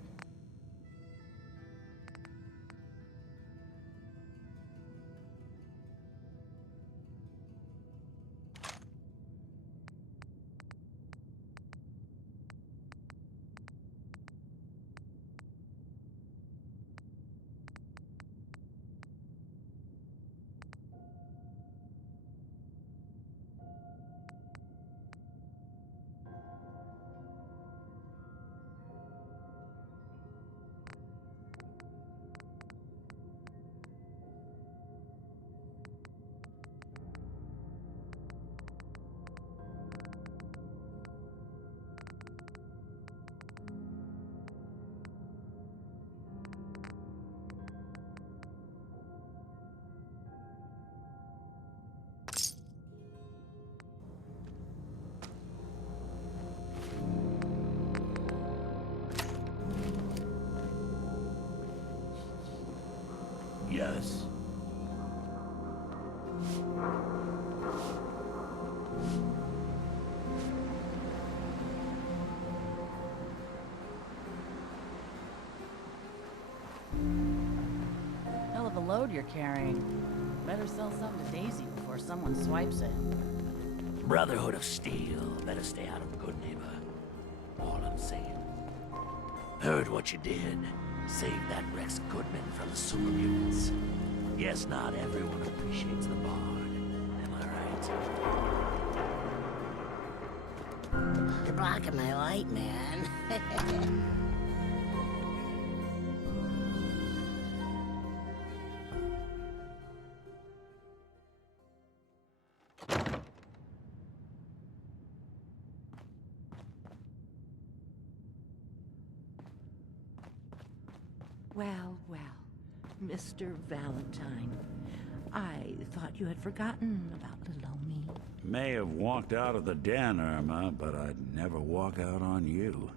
Yes. Hell of a load you're carrying. Better sell something to Daisy before someone swipes it. Brotherhood of Steel. Better stay out of good neighbor. All I'm saying. Heard what you did. Saved that Rex Goodman from the super mutants. Guess not everyone appreciates the bard. Am I right? You're blocking my light, man. Well, well, Mr. Valentine. I thought you had forgotten about little old me. May have walked out of the den, Irma, but I'd never walk out on you.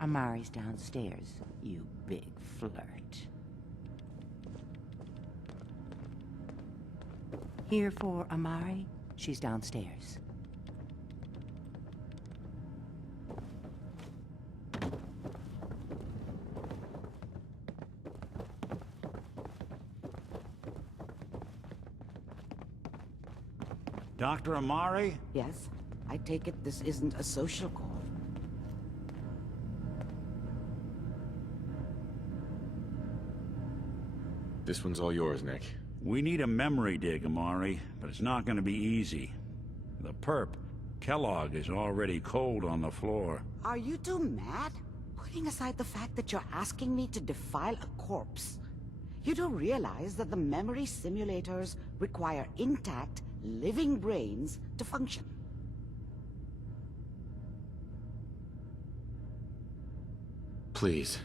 Amari's downstairs, you big flirt. Here for Amari, she's downstairs. Dr. Amari? Yes, I take it this isn't a social call. This one's all yours, Nick. We need a memory dig, Amari, but it's not going to be easy. The perp, Kellogg, is already cold on the floor. Are you two mad? Putting aside the fact that you're asking me to defile a corpse, you don't realize that the memory simulators require intact, living brains to function. Please.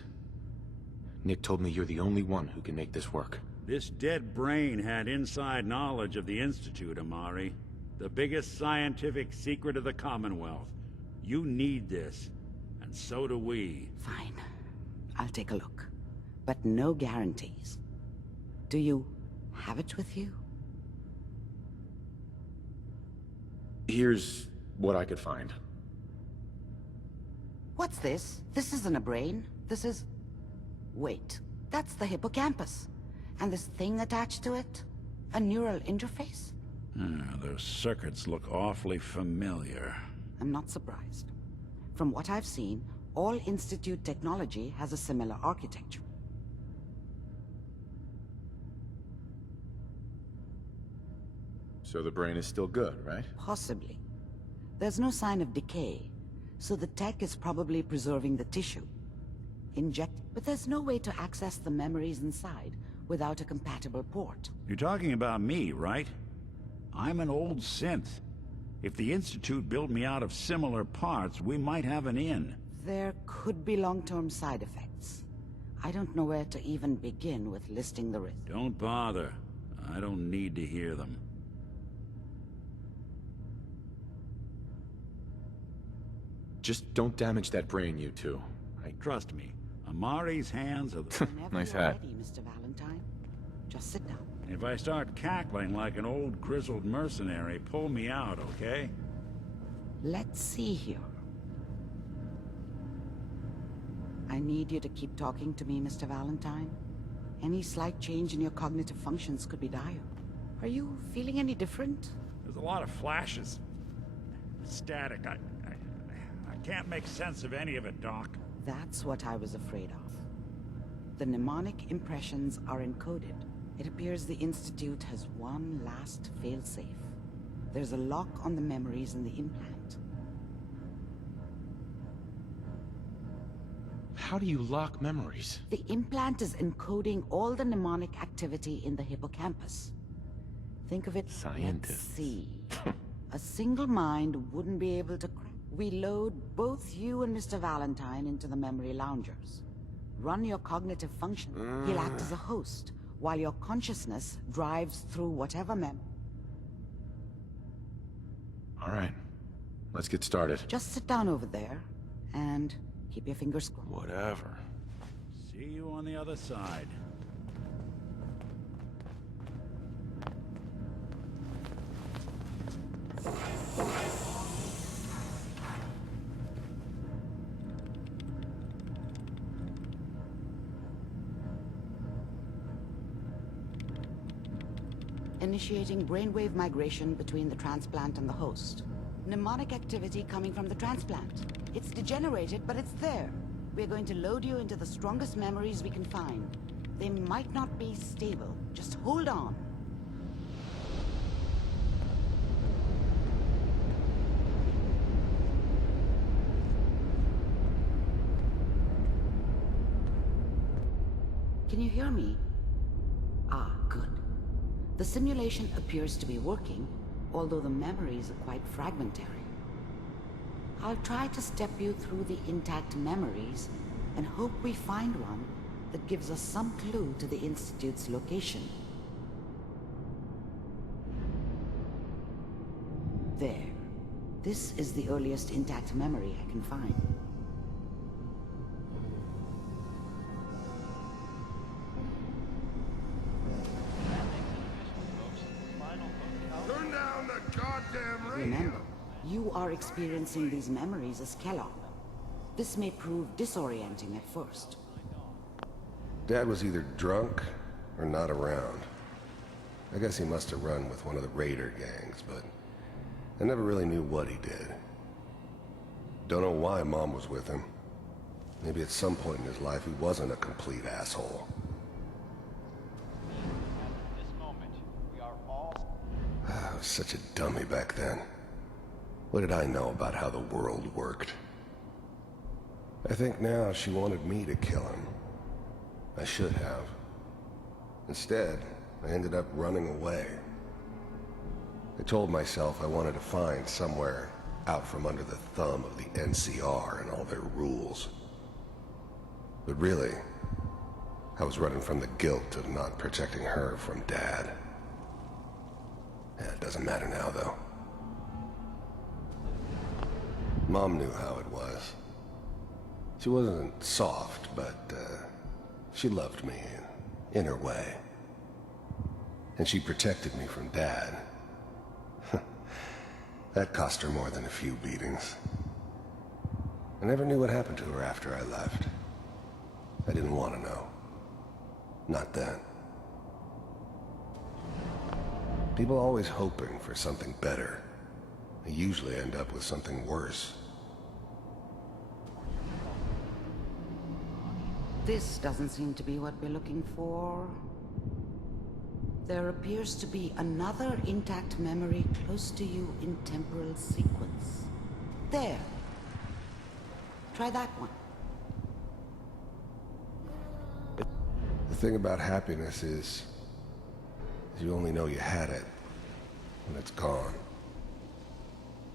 Nick told me you're the only one who can make this work. This dead brain had inside knowledge of the Institute, Amari. The biggest scientific secret of the Commonwealth. You need this, and so do we. Fine. I'll take a look. But no guarantees. Do you have it with you? Here's what I could find. What's this? This isn't a brain. This is... Wait, that's the hippocampus. And this thing attached to it? A neural interface? Those circuits look awfully familiar. I'm not surprised. From what I've seen, all Institute technology has a similar architecture. So the brain is still good, right? Possibly. There's no sign of decay, so the tech is probably preserving the tissue. But there's no way to access the memories inside without a compatible port. You're talking about me, right? I'm an old synth. If the Institute built me out of similar parts, we might have an in. There could be long-term side effects. I don't know where to even begin with listing the risks. Don't bother. I don't need to hear them. Just don't damage that brain, you two. Trust me. Amari's hands are the... Nice hat. Ready, Mr. Valentine. Just sit down. If I start cackling like an old grizzled mercenary, pull me out, okay? Let's see here. I need you to keep talking to me, Mr. Valentine. Any slight change in your cognitive functions could be dire. Are you feeling any different? There's a lot of flashes. Static. I can't make sense of any of it, Doc. That's what I was afraid of. The mnemonic impressions are encoded. It appears the Institute has one last failsafe. There's a lock on the memories in the implant. How do you lock memories? The implant is encoding all the mnemonic activity in the hippocampus. Think of it... Scientists. Let's see. A single mind wouldn't be able to crack. We load both you and Mr. Valentine into the memory loungers. Run your cognitive function. He'll act as a host, while your consciousness drives through whatever All right. Let's get started. Just sit down over there, and keep your fingers crossed. Whatever. See you on the other side. Initiating brainwave migration between the transplant and the host. Mnemonic activity coming from the transplant. It's degenerated, but it's there. We're going to load you into the strongest memories we can find. They might not be stable. Just hold on. Can you hear me? Ah, good. The simulation appears to be working, although the memories are quite fragmentary. I'll try to step you through the intact memories, and hope we find one that gives us some clue to the Institute's location. There. This is the earliest intact memory I can find. Turn down the goddamn radio! Remember, you are experiencing these memories as Kellog. This may prove disorienting at first. Dad was either drunk or not around. I guess he must have run with one of the raider gangs, but I never really knew what he did. Don't know why Mom was with him. Maybe at some point in his life he wasn't a complete asshole. I was such a dummy back then. What did I know about how the world worked? I think now she wanted me to kill him. I should have. Instead, I ended up running away. I told myself I wanted to find somewhere out from under the thumb of the NCR and all their rules. But really, I was running from the guilt of not protecting her from Dad. Yeah, it doesn't matter now, though. Mom knew how it was. She wasn't soft, but she loved me in her way. And she protected me from Dad. That cost her more than a few beatings. I never knew what happened to her after I left. I didn't want to know. Not then. People are always hoping for something better. They usually end up with something worse. This doesn't seem to be what we're looking for. There appears to be another intact memory close to you in temporal sequence. There. Try that one. The thing about happiness is you only know you had it when it's gone.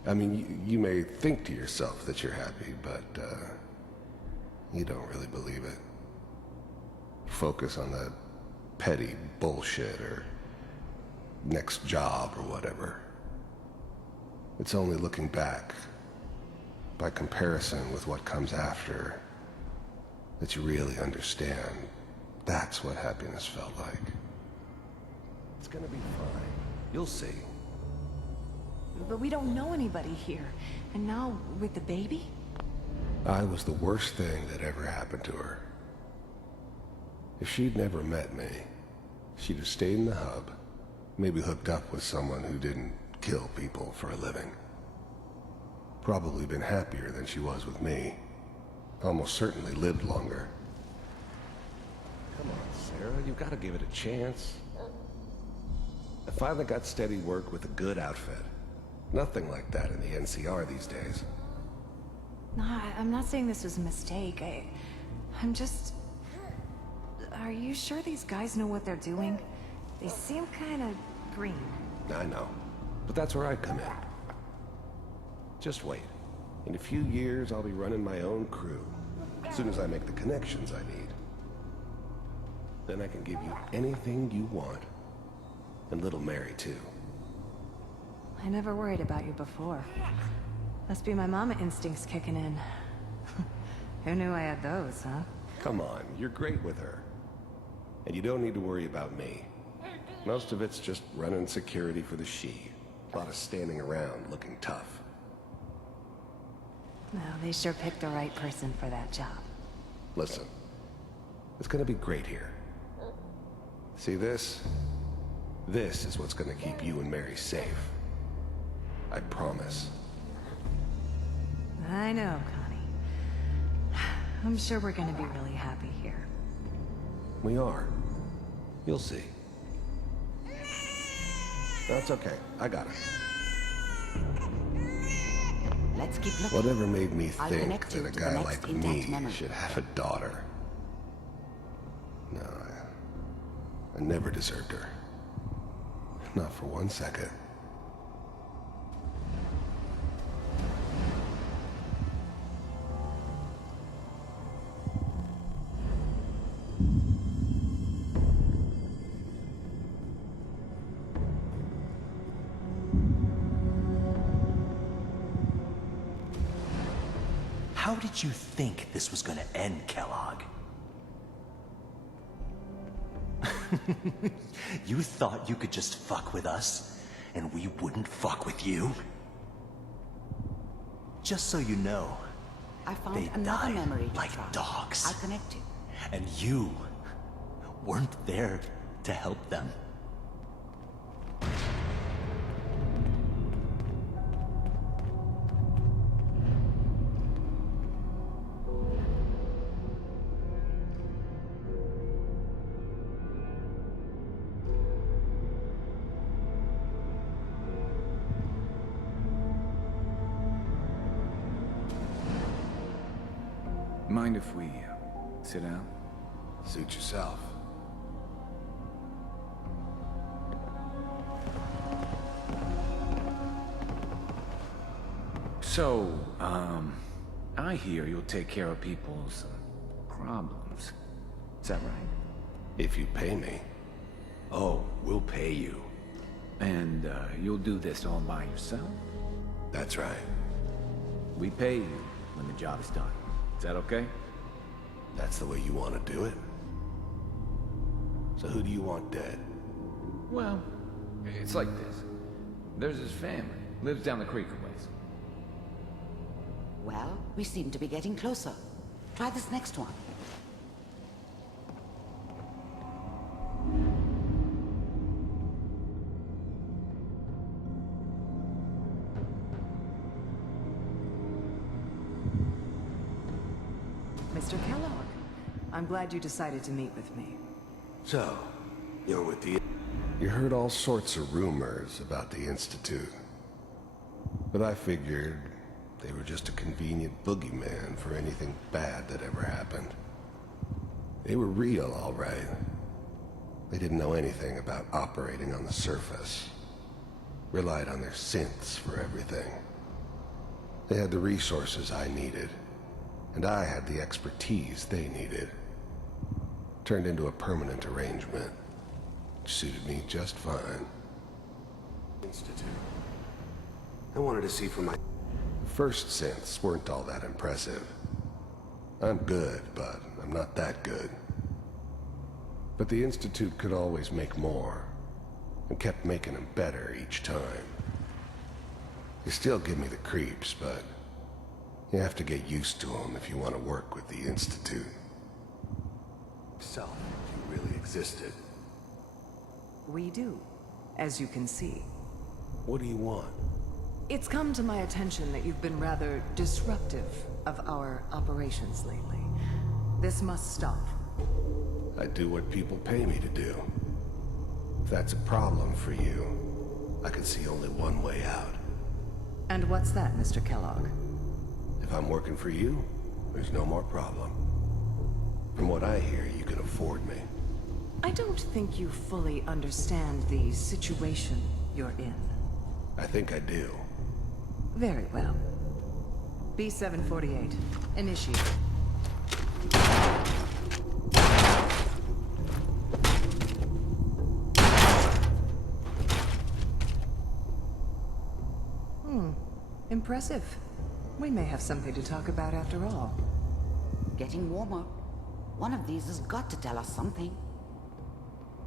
I mean, you may think to yourself that you're happy, but you don't really believe it. Focus on that petty bullshit or next job or whatever. It's only looking back, by comparison with what comes after, that you really understand. That's what happiness felt like. It's gonna be fine. You'll see. But we don't know anybody here. And now, with the baby? I was the worst thing that ever happened to her. If she'd never met me, she'd have stayed in the hub, maybe hooked up with someone who didn't kill people for a living. Probably been happier than she was with me. Almost certainly lived longer. Come on, Sarah, you've got to give it a chance. I finally got steady work with a good outfit. Nothing like that in the NCR these days. No, I'm not saying this was a mistake. I'm just... Are you sure these guys know what they're doing? They seem kind of green. I know, but that's where I come in. Just wait. In a few years, I'll be running my own crew. As soon as I make the connections I need. Then I can give you anything you want. And little Mary, too. I never worried about you before. Must be my mama instincts kicking in. Who knew I had those, huh? Come on, you're great with her. And you don't need to worry about me. Most of it's just running security for the she. A lot of standing around looking tough. Well, they sure picked the right person for that job. Listen, it's gonna be great here. See this? This is what's gonna keep you and Mary safe. I promise. I know, Connie. I'm sure we're gonna be really happy here. We are. You'll see. That's okay. I got it. Let's keep looking. Whatever made me I'll think connect you that a to the guy next like intact me memory. should have a daughter. No, I never deserved her. Not for 1 second. how did you think this was gonna end, Kellogg? You thought you could just fuck with us, and we wouldn't fuck with you? Just so you know, I found they another died memory to like try. dogs. I'll connect you. And you weren't there to help them. Mind if we sit down? Suit yourself. So, I hear you'll take care of people's problems. Is that right? If you pay me. Oh, we'll pay you. And, you'll do this all by yourself? That's right. We pay you when the job is done. Is that okay? That's the way you want to do it? So who do you want dead? Well, it's like this. There's his family. Lives down the creek a ways. Well, we seem to be getting closer. Try this next one. Mr. Kellogg, I'm glad you decided to meet with me. So, you're with the... You heard all sorts of rumors about the Institute. But I figured they were just a convenient boogeyman for anything bad that ever happened. They were real, all right. They didn't know anything about operating on the surface. Relied on their synths for everything. They had the resources I needed. And I had the expertise they needed. Turned into a permanent arrangement, which suited me just fine. Institute. I wanted to see for my... The first synths weren't all that impressive. I'm good, but I'm not that good. But the Institute could always make more, and kept making them better each time. They still give me the creeps, but you have to get used to them if you want to work with the Institute. So, you really existed. We do, as you can see. What do you want? It's come to my attention that you've been rather disruptive of our operations lately. This must stop. I do what people pay me to do. If that's a problem for you, I can see only one way out. And what's that, Mr. Kellogg? If I'm working for you, there's no more problem. From what I hear, you can afford me. I don't think you fully understand the situation you're in. I think I do. Very well. B-748, initiate. Impressive. We may have something to talk about after all. Getting warmer. One of these has got to tell us something.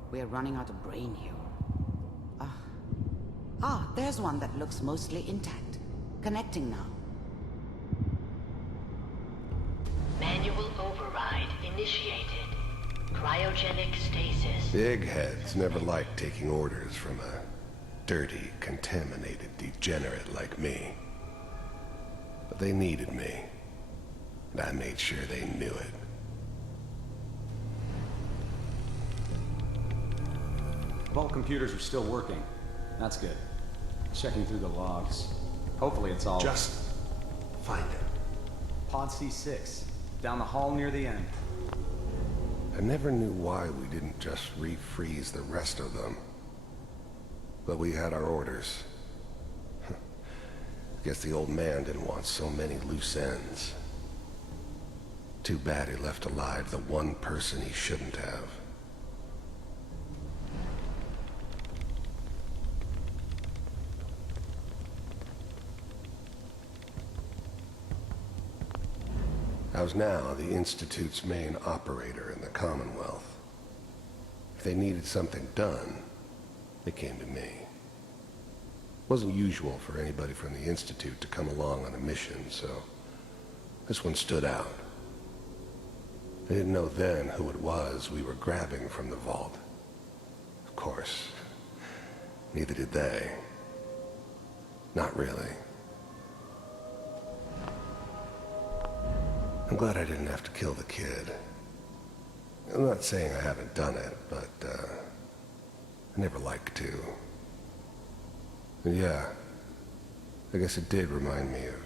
We're running out of brain here. There's one that looks mostly intact. Connecting now. Manual override initiated. Cryogenic stasis. The eggheads never liked taking orders from a dirty, contaminated degenerate like me. But they needed me, and I made sure they knew it. Vault computers are still working. That's good. Checking through the logs. Hopefully it's all... Just find it. Pod C6. Down the hall near the end. I never knew why we didn't just refreeze the rest of them. But we had our orders. Guess the old man didn't want so many loose ends. Too bad he left alive the one person he shouldn't have. I was now the Institute's main operator in the Commonwealth. If they needed something done, they came to me. It wasn't usual for anybody from the Institute to come along on a mission, so this one stood out. They didn't know then who it was we were grabbing from the vault. Of course, neither did they. Not really. I'm glad I didn't have to kill the kid. I'm not saying I haven't done it, but I never liked to. And yeah, I guess it did remind me of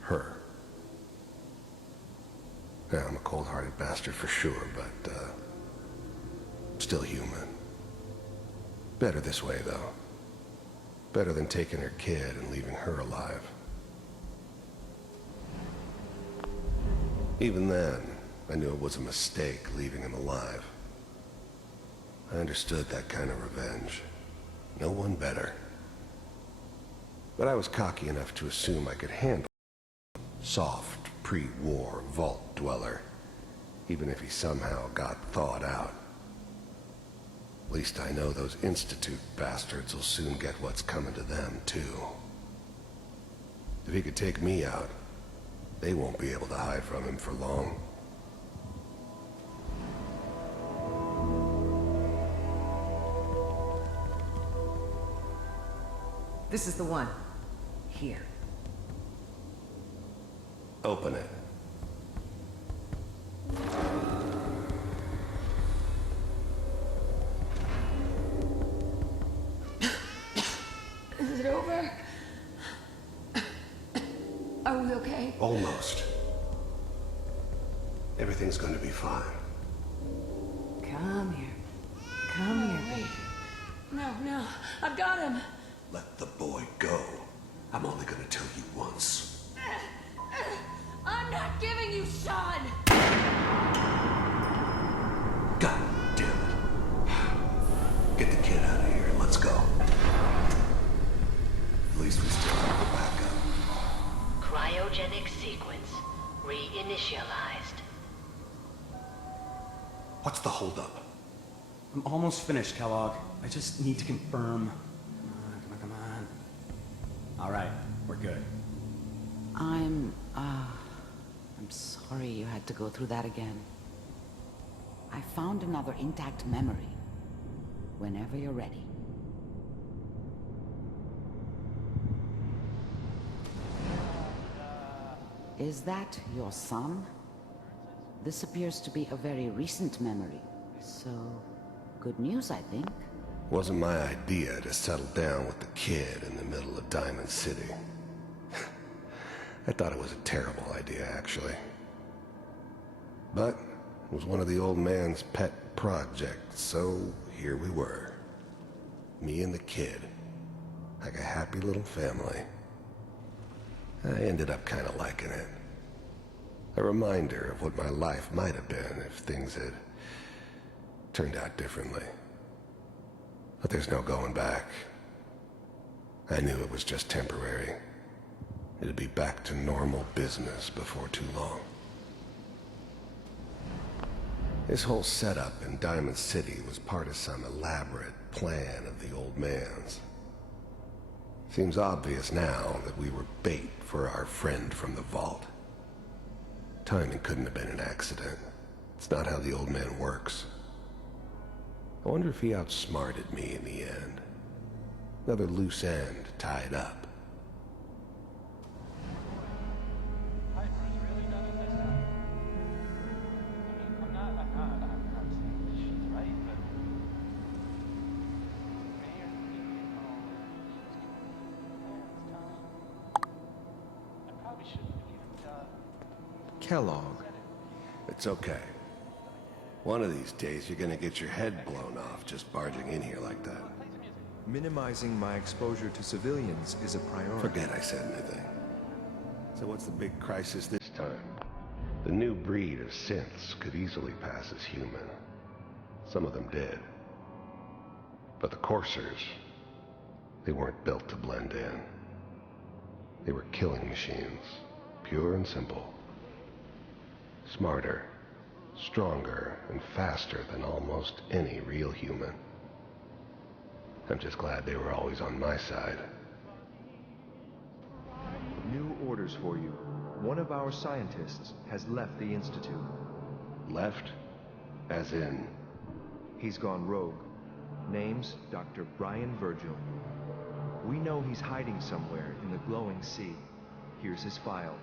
her. Yeah, I'm a cold-hearted bastard for sure, but still human. Better this way, though. Better than taking her kid and leaving her alive. Even then, I knew it was a mistake leaving him alive. I understood that kind of revenge. No one better. But I was cocky enough to assume I could handle a soft, pre-war vault dweller, even if he somehow got thawed out. At least I know those Institute bastards will soon get what's coming to them, too. If he could take me out, they won't be able to hide from him for long. This is the one. Here. Open it. Is it over? Are we okay? Almost. Everything's going to be fine. Come here. Come here, baby. No. I've got him. Let the boy go. I'm only going to tell you once. I'm not giving you Sean! God damn it. Get the kid out of here and let's go. At least we still have a backup. Cryogenic sequence reinitialized. What's the holdup? I'm almost finished, Kellogg. I just need to confirm. Come on. All right, we're good. I'm sorry you had to go through that again. I found another intact memory. Whenever you're ready. Is that your son? This appears to be a very recent memory. So, good news, I think. Wasn't my idea to settle down with the kid in the middle of Diamond City. I thought it was a terrible idea, actually. But it was one of the old man's pet projects, so here we were. Me and the kid. Like a happy little family. I ended up kind of liking it. A reminder of what my life might have been if things had turned out differently. But there's no going back. I knew it was just temporary. It'd be back to normal business before too long. This whole setup in Diamond City was part of some elaborate plan of the old man's. Seems obvious now that we were bait for our friend from the vault. Timing couldn't have been an accident. It's not how the old man works. I wonder if he outsmarted me in the end. Another loose end tied up. Kellogg. It's okay. One of these days you're gonna get your head blown off just barging in here like that. Minimizing my exposure to civilians is a priority. Forget I said anything. So what's the big crisis this time? The new breed of synths could easily pass as human. Some of them did. But the coursers, they weren't built to blend in. They were killing machines, pure and simple. Smarter, stronger, and faster than almost any real human. I'm just glad they were always on my side. New orders for you. One of our scientists has left the Institute. Left? As in? He's gone rogue. Name's Dr. Brian Virgil. We know he's hiding somewhere in the glowing sea. Here's his file.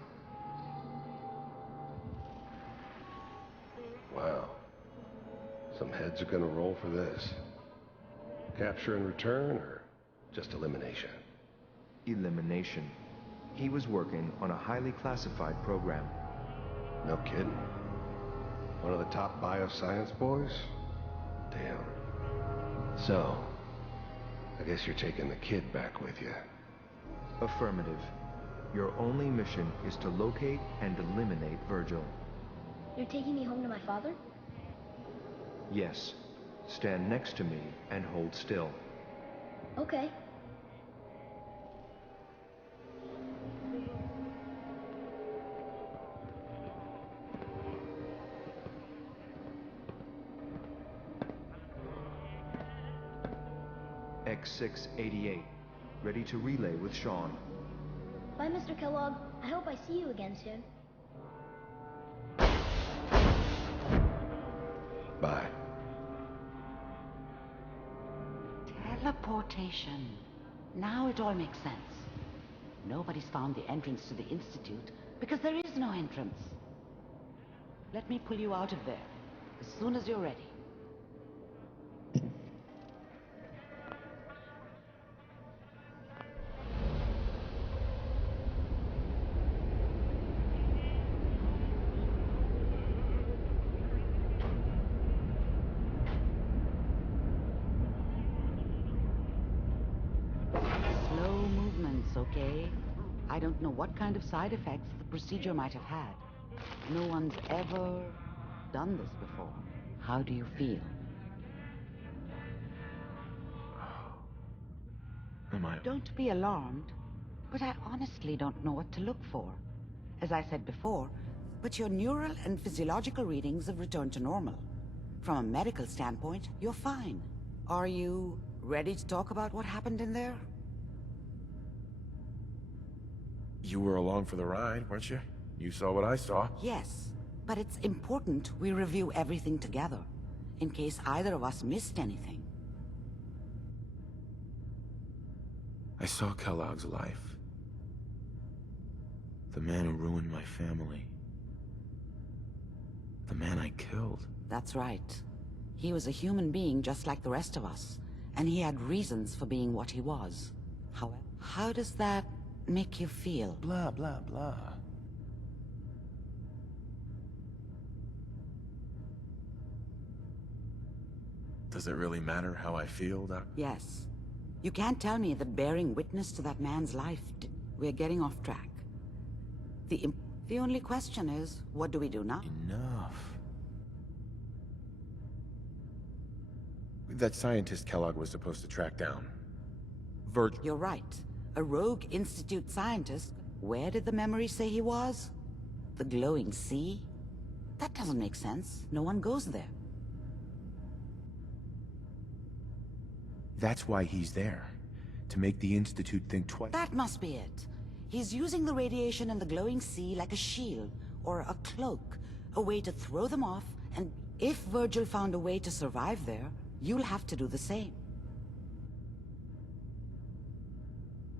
Wow. Some heads are gonna roll for this. Capture and return, or just elimination? Elimination. He was working on a highly classified program. No kidding. One of the top bioscience boys? Damn. So, I guess you're taking the kid back with you. Affirmative. Your only mission is to locate and eliminate Virgil. You're taking me home to my father? Yes. Stand next to me and hold still. Okay. X688. Ready to relay with Sean. Bye, Mr. Kellogg. I hope I see you again soon. Bye. Teleportation. Now it all makes sense. Nobody's found the entrance to the Institute because there is no entrance. Let me pull you out of there as soon as you're ready. Okay? I don't know what kind of side effects the procedure might have had. No one's ever done this before. How do you feel? Don't be alarmed, but I honestly don't know what to look for. As I said before, but your neural and physiological readings have returned to normal. From a medical standpoint, you're fine. Are you ready to talk about what happened in there? You were along for the ride, weren't you? You saw what I saw. Yes, but it's important we review everything together, in case either of us missed anything. I saw Kellogg's life. The man who ruined my family. The man I killed. That's right. He was a human being just like the rest of us, and he had reasons for being what he was. However, how does that make you feel? Blah, blah, blah. Does it really matter how I feel, Doc? Yes. You can't tell me that bearing witness to that man's life... We're getting off track. The only question is, what do we do now? Enough. That scientist Kellogg was supposed to track down. Virgil. You're right. A rogue Institute scientist. Where did the memory say he was? The glowing sea? That doesn't make sense. No one goes there. That's why he's there. To make the Institute think twice. That must be it. He's using the radiation in the glowing sea like a shield, or a cloak. A way to throw them off, and if Virgil found a way to survive there, you'll have to do the same.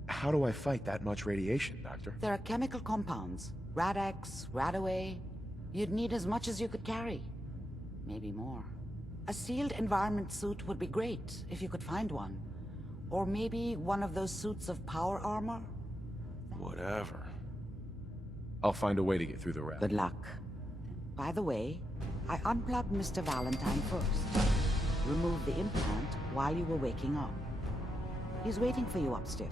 How do I fight that much radiation, Doctor? There are chemical compounds. Rad-X, Rad-Away. You'd need as much as you could carry. Maybe more. A sealed environment suit would be great, if you could find one. Or maybe one of those suits of power armor? Whatever. I'll find a way to get through the rad. Good luck. By the way, I unplugged Mr. Valentine first. Removed the implant while you were waking up. He's waiting for you upstairs.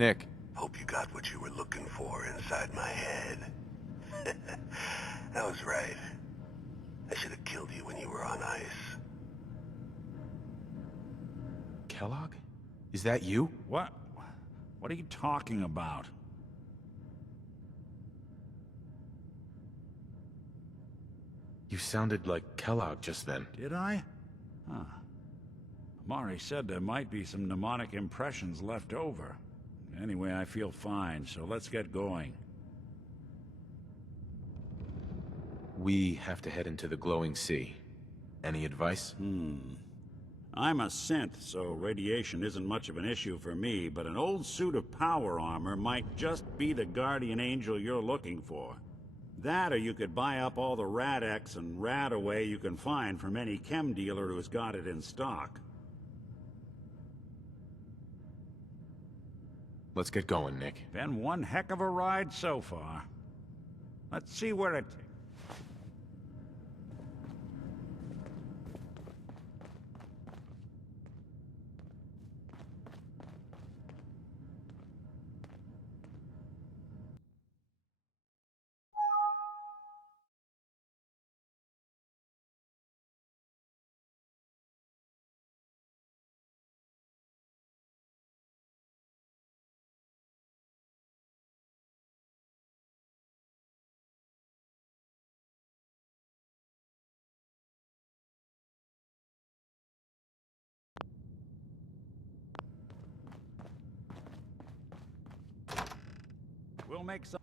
Nick. Hope you got what you were looking for inside my head. I was right. I should have killed you when you were on ice. Kellogg? Is that you? What? What are you talking about? You sounded like Kellogg just then. Did I? Huh. Mari said there might be some mnemonic impressions left over. Anyway, I feel fine, so let's get going. We have to head into the glowing sea. Any advice? I'm a synth, so radiation isn't much of an issue for me, but an old suit of power armor might just be the guardian angel you're looking for. That, or you could buy up all the Rad-X and Rad-Away you can find from any chem dealer who's got it in stock. Let's get going, Nick. Been one heck of a ride so far. Let's see where it... We'll make some...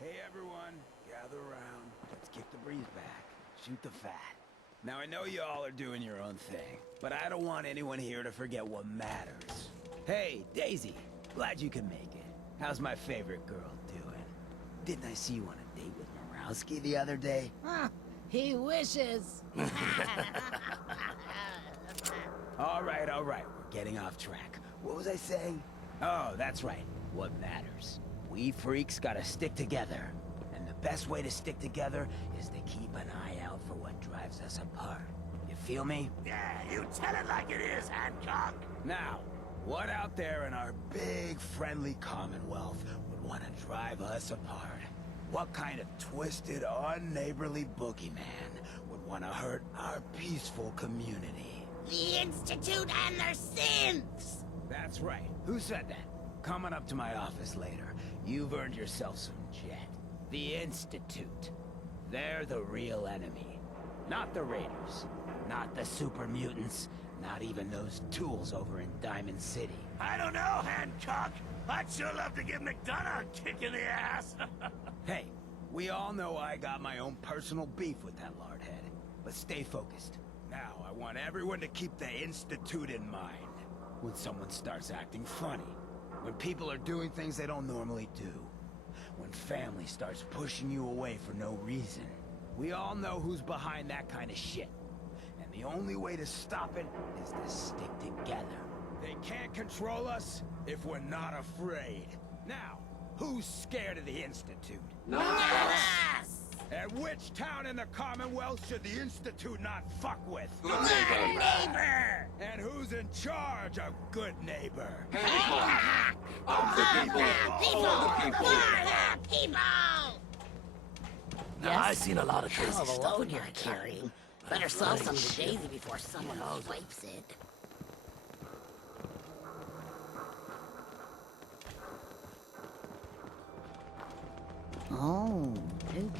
Hey everyone, gather around. Let's kick the breeze back. Shoot the fat. Now I know you all are doing your own thing, but I don't want anyone here to forget what matters. Hey, Daisy, glad you can make it. How's my favorite girl doing? Didn't I see you on a date with Morowski the other day? Huh, he wishes. All right, we're getting off track. What was I saying? Oh, that's right. What matters. We freaks gotta stick together. And the best way to stick together is to keep an eye out for what drives us apart. You feel me? Yeah, you tell it like it is, Hancock. Now, what out there in our big, friendly Commonwealth would want to drive us apart? What kind of twisted, unneighborly boogeyman would want to hurt our peaceful community? The Institute and their synths! That's right. Who said that? Coming up to my office later, you've earned yourself some jet. The Institute. They're the real enemy. Not the Raiders. Not the super mutants. Not even those tools over in Diamond City. I don't know, Hancock. I'd sure love to give McDonough a kick in the ass. Hey, we all know I got my own personal beef with that lardhead. But stay focused. Now, I want everyone to keep the Institute in mind. When someone starts acting funny. When people are doing things they don't normally do. When family starts pushing you away for no reason. We all know who's behind that kind of shit. And the only way to stop it is to stick together. They can't control us if we're not afraid. Now, who's scared of the Institute? Not us! And which town in the Commonwealth should the Institute not fuck with? Good neighbor! And who's in charge of good neighbor? Hancock! Of the people! For the people! Now, I've seen a lot of crazy Hell of a stuff load in you're my carrying. time, but Better a sell bloody some to shit. Daisy before someone else swipes it. Oh, dude.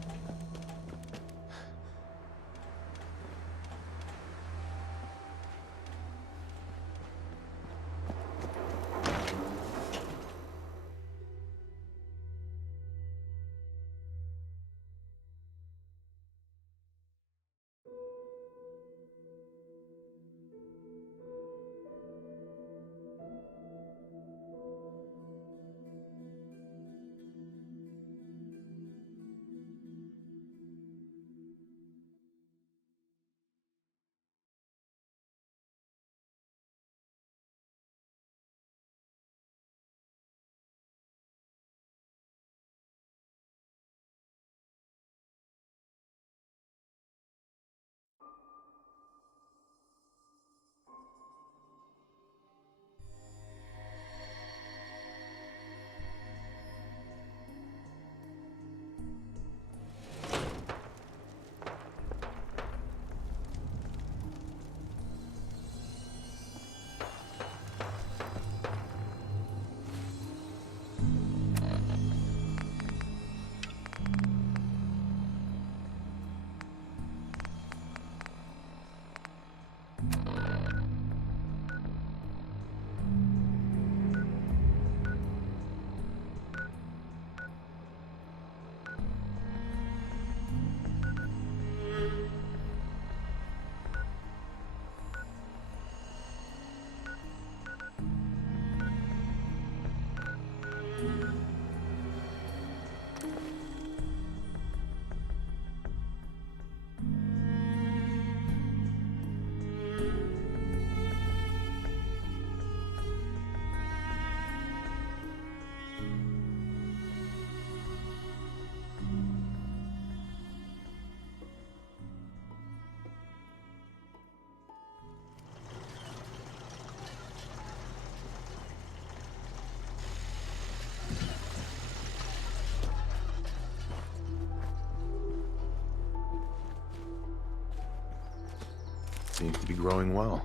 Seems to be growing well.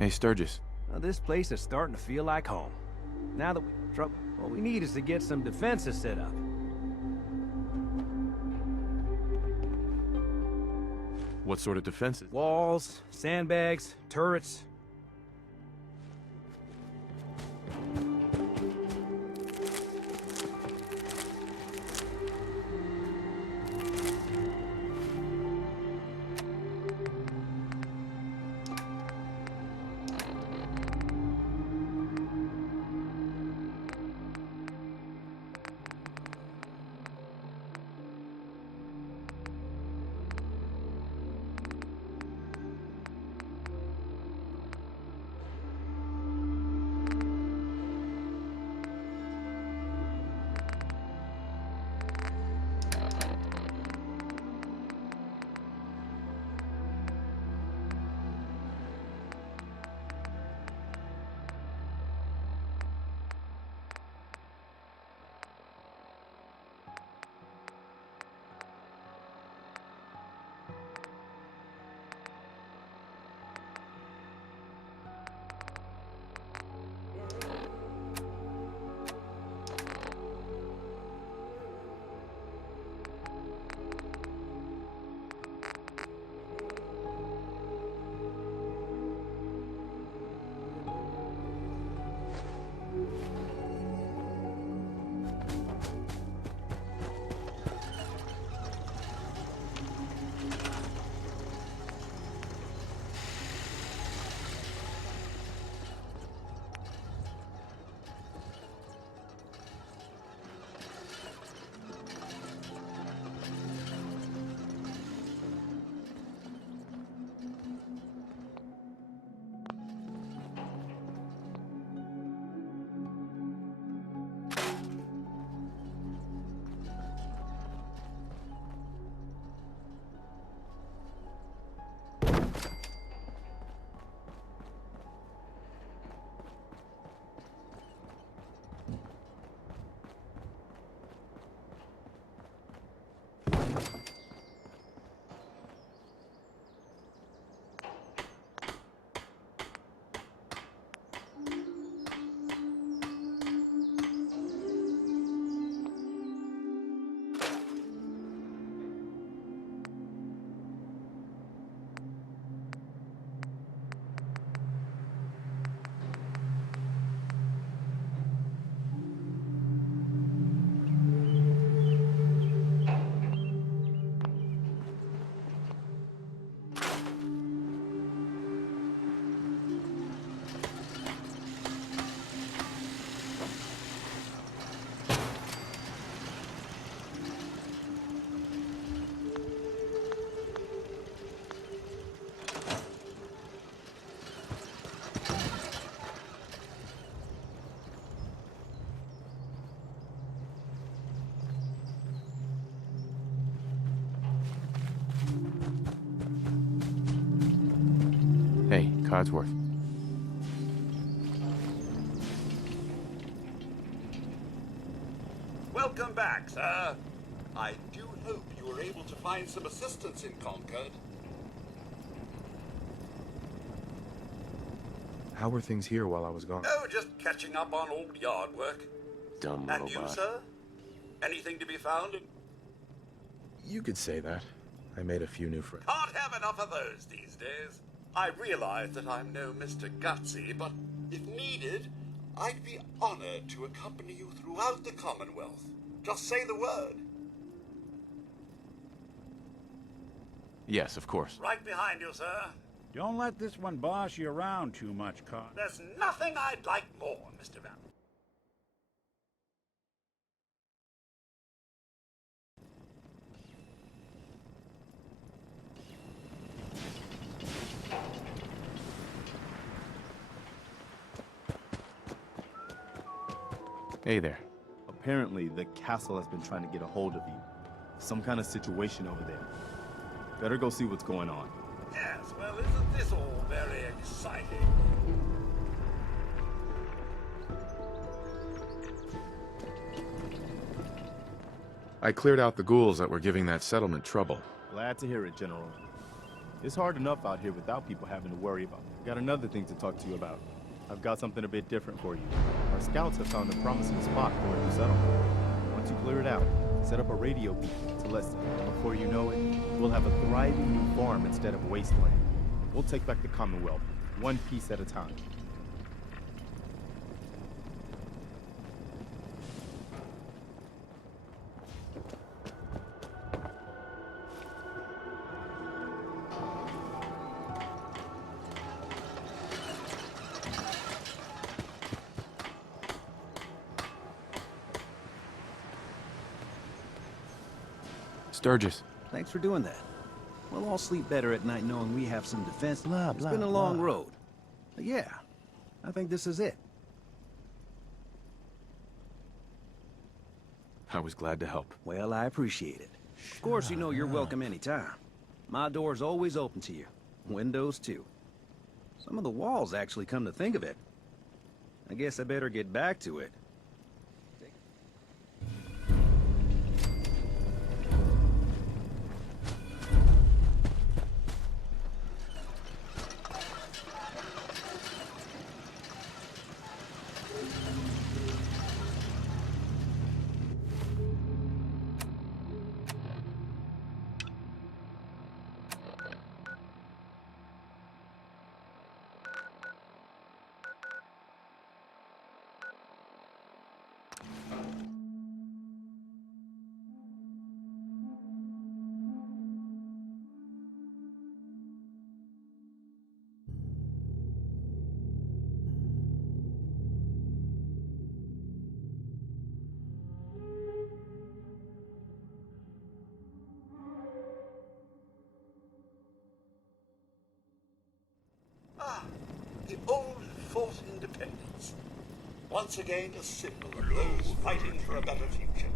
Hey, Sturgis. This place is starting to feel like home. Now that what we need is to get some defenses set up. What sort of defenses? Walls, sandbags, turrets. Codsworth. Welcome back, sir. I do hope you were able to find some assistance in Concord. How were things here while I was gone? Oh, just catching up on old yard work. Dumb And robot. you, sir? Anything to be found in... You could say that. I made a few new friends. Can't have enough of those these days. I realize that I'm no Mr. Gutsy, but if needed, I'd be honored to accompany you throughout the Commonwealth. Just say the word. Yes, of course. Right behind you, sir. Don't let this one boss you around too much, Cod. There's nothing I'd like more, Mr. Van. Hey there. Apparently, the castle has been trying to get a hold of you. Some kind of situation over there. Better go see what's going on. Yes, well, isn't this all very exciting? I cleared out the ghouls that were giving that settlement trouble. Glad to hear it, General. It's hard enough out here without people having to worry about it. Got another thing to talk to you about. I've got something a bit different for you. Our scouts have found a promising spot for a new settlement. Once you clear it out, set up a radio beacon to listen. Before you know it, we'll have a thriving new farm instead of wasteland. We'll take back the Commonwealth, one piece at a time. Sturgis. Thanks for doing that. We'll all sleep better at night knowing we have some defense. Blah, It's blah, been a long blah. road. But yeah, I think this is it. I was glad to help. Well, I appreciate it. Of course, you know you're welcome anytime. My door's always open to you. Windows, too. Some of the walls actually come to think of it. I guess I better get back to it. Ah, the old fort independence. Once again a symbol of those fighting for a better future.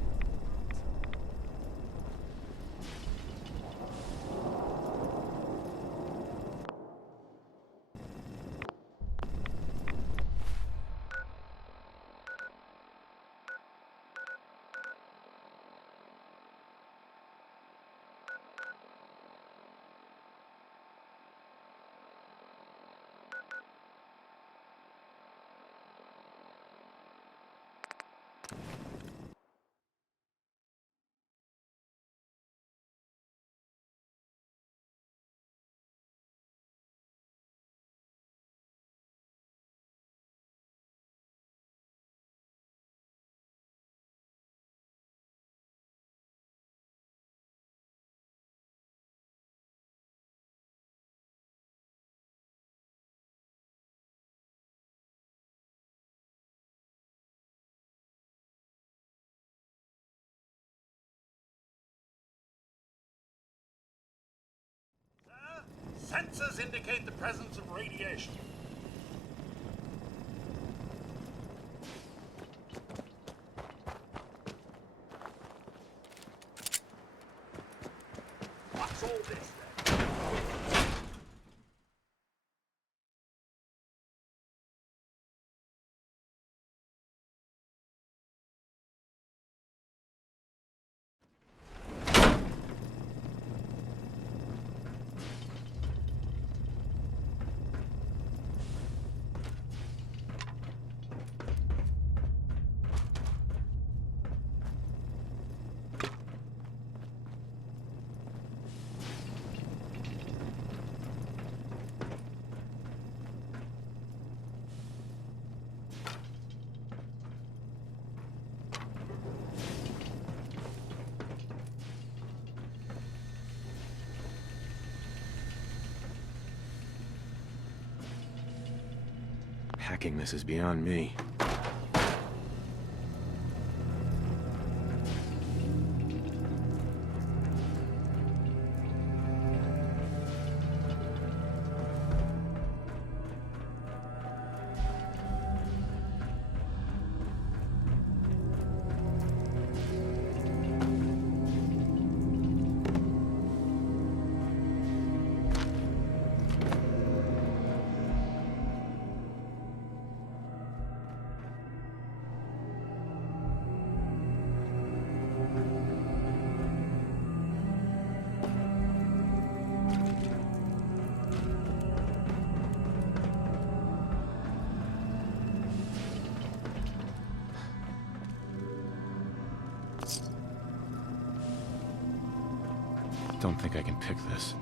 Sensors indicate the presence of radiation. What's all this then? Hacking this is beyond me. Don't think I can pick this.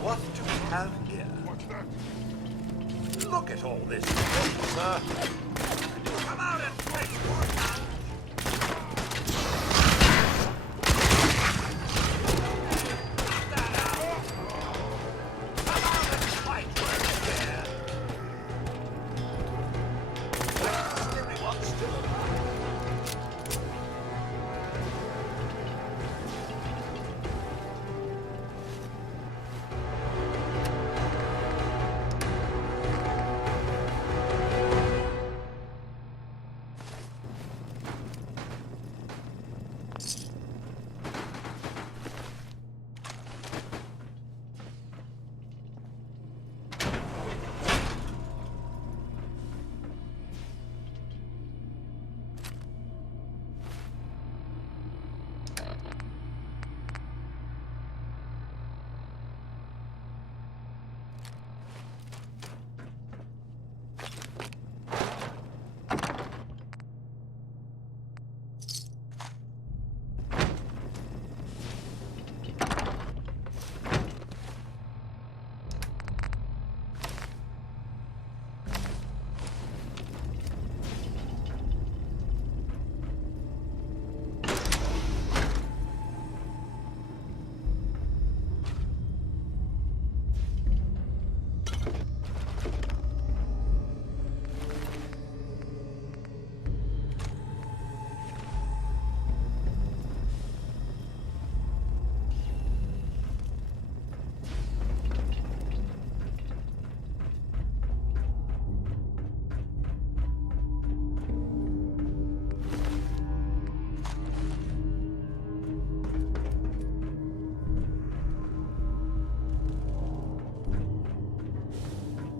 What do we have here? Look at all this, sir. Come out and fight for it.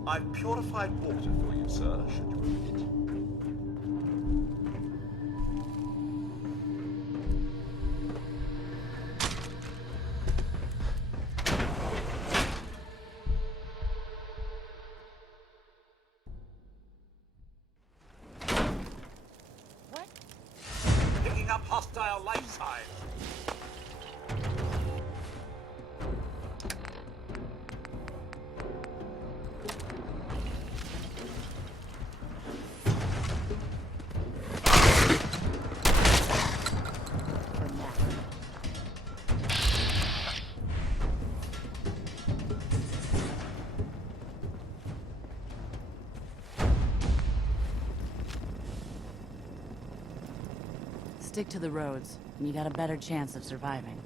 I've purified water for you, sir, should you need it. Picking up hostile life signs. Stick to the roads, and you got a better chance of surviving.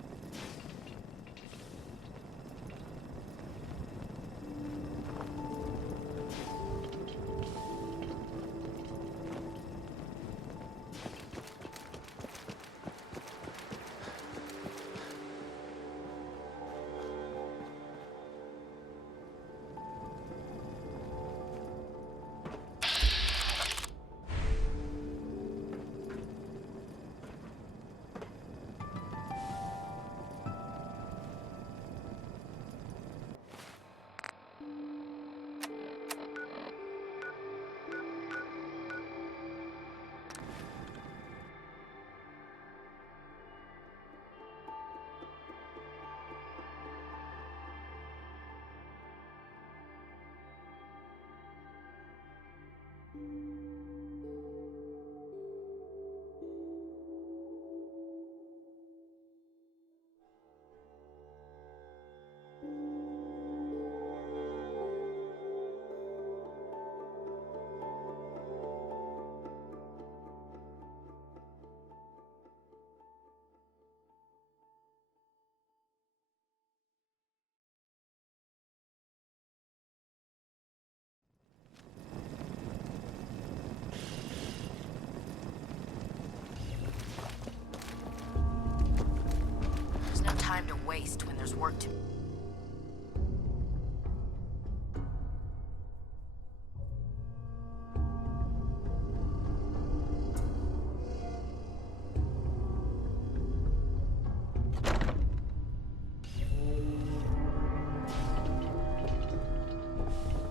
There's no time to waste when there's work to...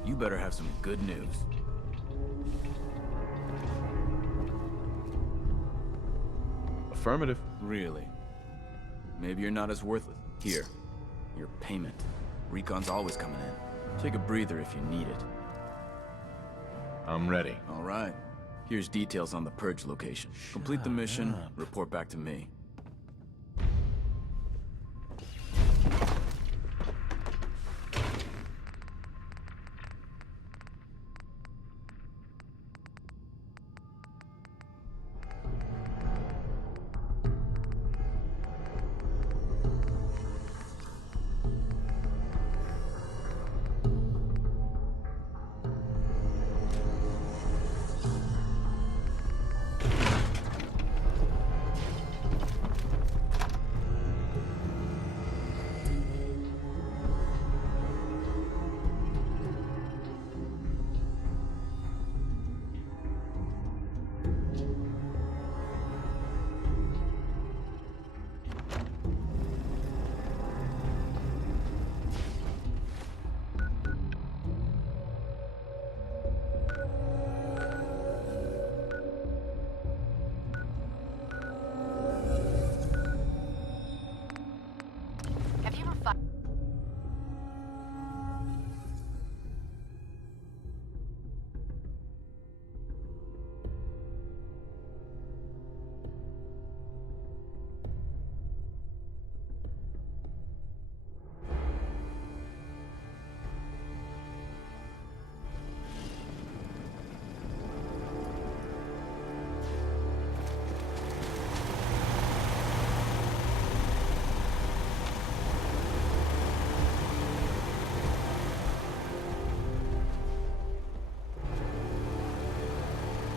You better have some good news. Affirmative. Really? Maybe you're not as worthless. Here, your payment. Recon's always coming in. Take a breather if you need it. I'm ready. All right. Here's details on the purge location. Complete the mission, report back to me.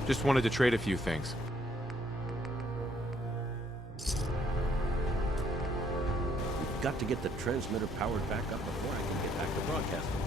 Just wanted to trade a few things. We've got to get the transmitter powered back up before I can get back to broadcasting.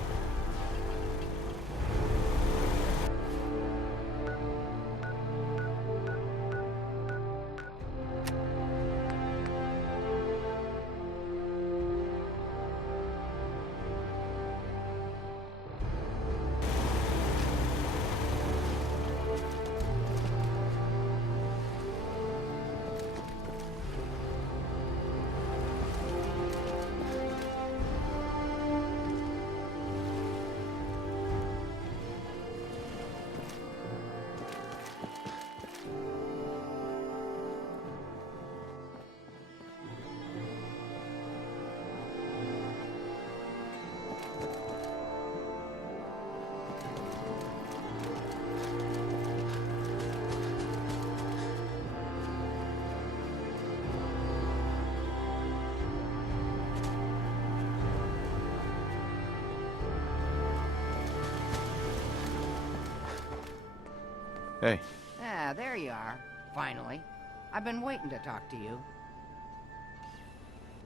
Hey. Ah, there you are. Finally. I've been waiting to talk to you.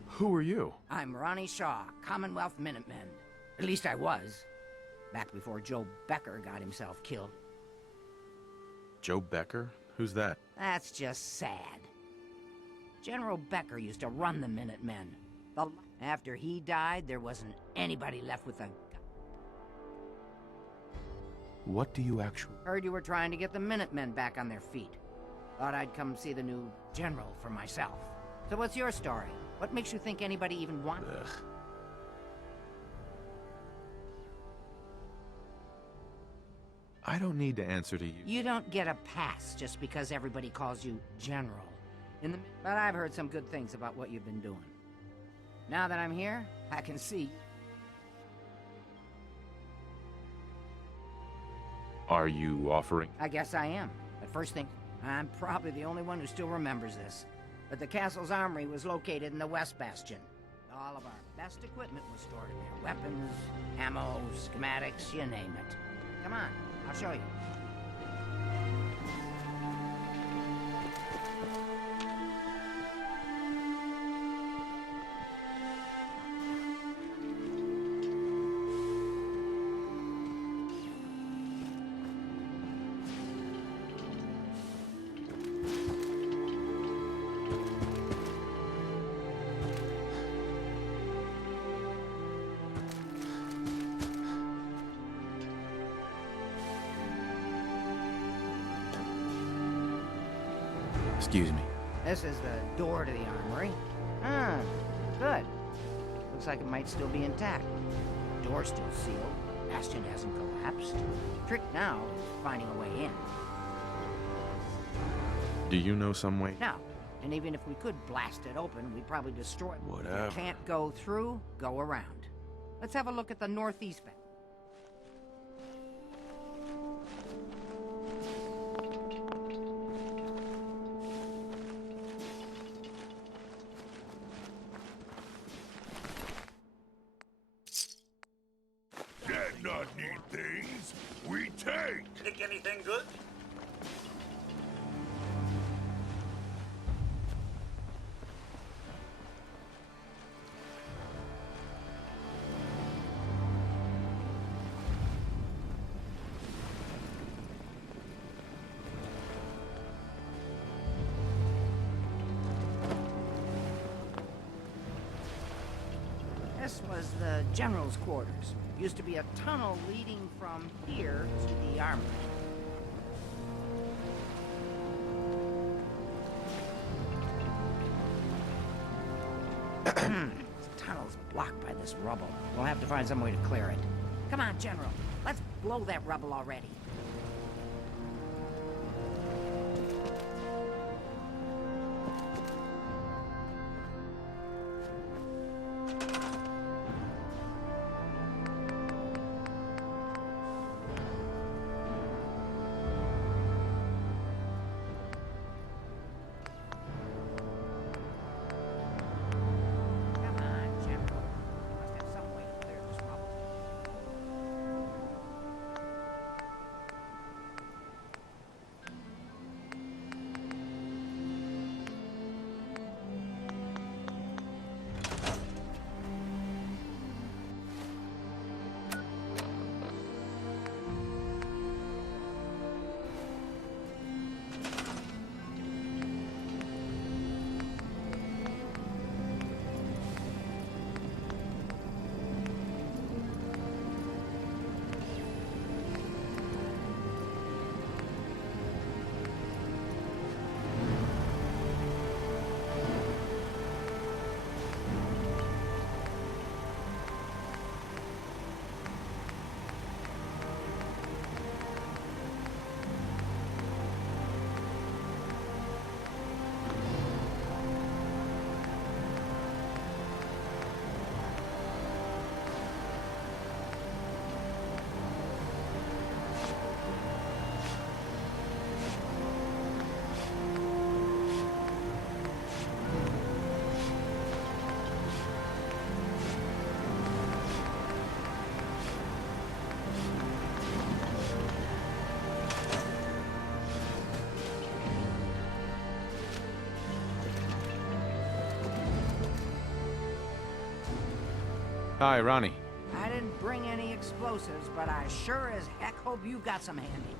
Who are you? I'm Ronnie Shaw, Commonwealth Minutemen. At least I was. Back before Joe Becker got himself killed. Joe Becker? Who's that? That's just sad. General Becker used to run the Minutemen. After he died, there wasn't anybody left with a... What do you actually... Heard you were trying to get the Minutemen back on their feet. Thought I'd come see the new general for myself. So what's your story? What makes you think anybody even wants... Ugh. I don't need to answer to you. You don't get a pass just because everybody calls you General. But I've heard some good things about what you've been doing. Now that I'm here, I can see. Are you offering? I guess I am. But first thing, I'm probably the only one who still remembers this. But the castle's armory was located in the West Bastion. All of our best equipment was stored in there. Weapons, ammo, schematics, you name it. Come on, I'll show you. Excuse me. This is the door to the armory. Ah, good. Looks like it might still be intact. Door's still sealed. Bastion hasn't collapsed. Trick now is finding a way in. Do you know some way? No. And even if we could blast it open, we'd probably destroy it. Whatever. If you can't go through, go around. Let's have a look at the northeast back. Dad not need things, we take. Pick anything good? This was the general's quarters. Used to be a tunnel leading from here to the armory. This tunnel's blocked by this rubble. We'll have to find some way to clear it. Come on, General. Let's blow that rubble already. Hi, Ronnie. I didn't bring any explosives, but I sure as heck hope you got some handy.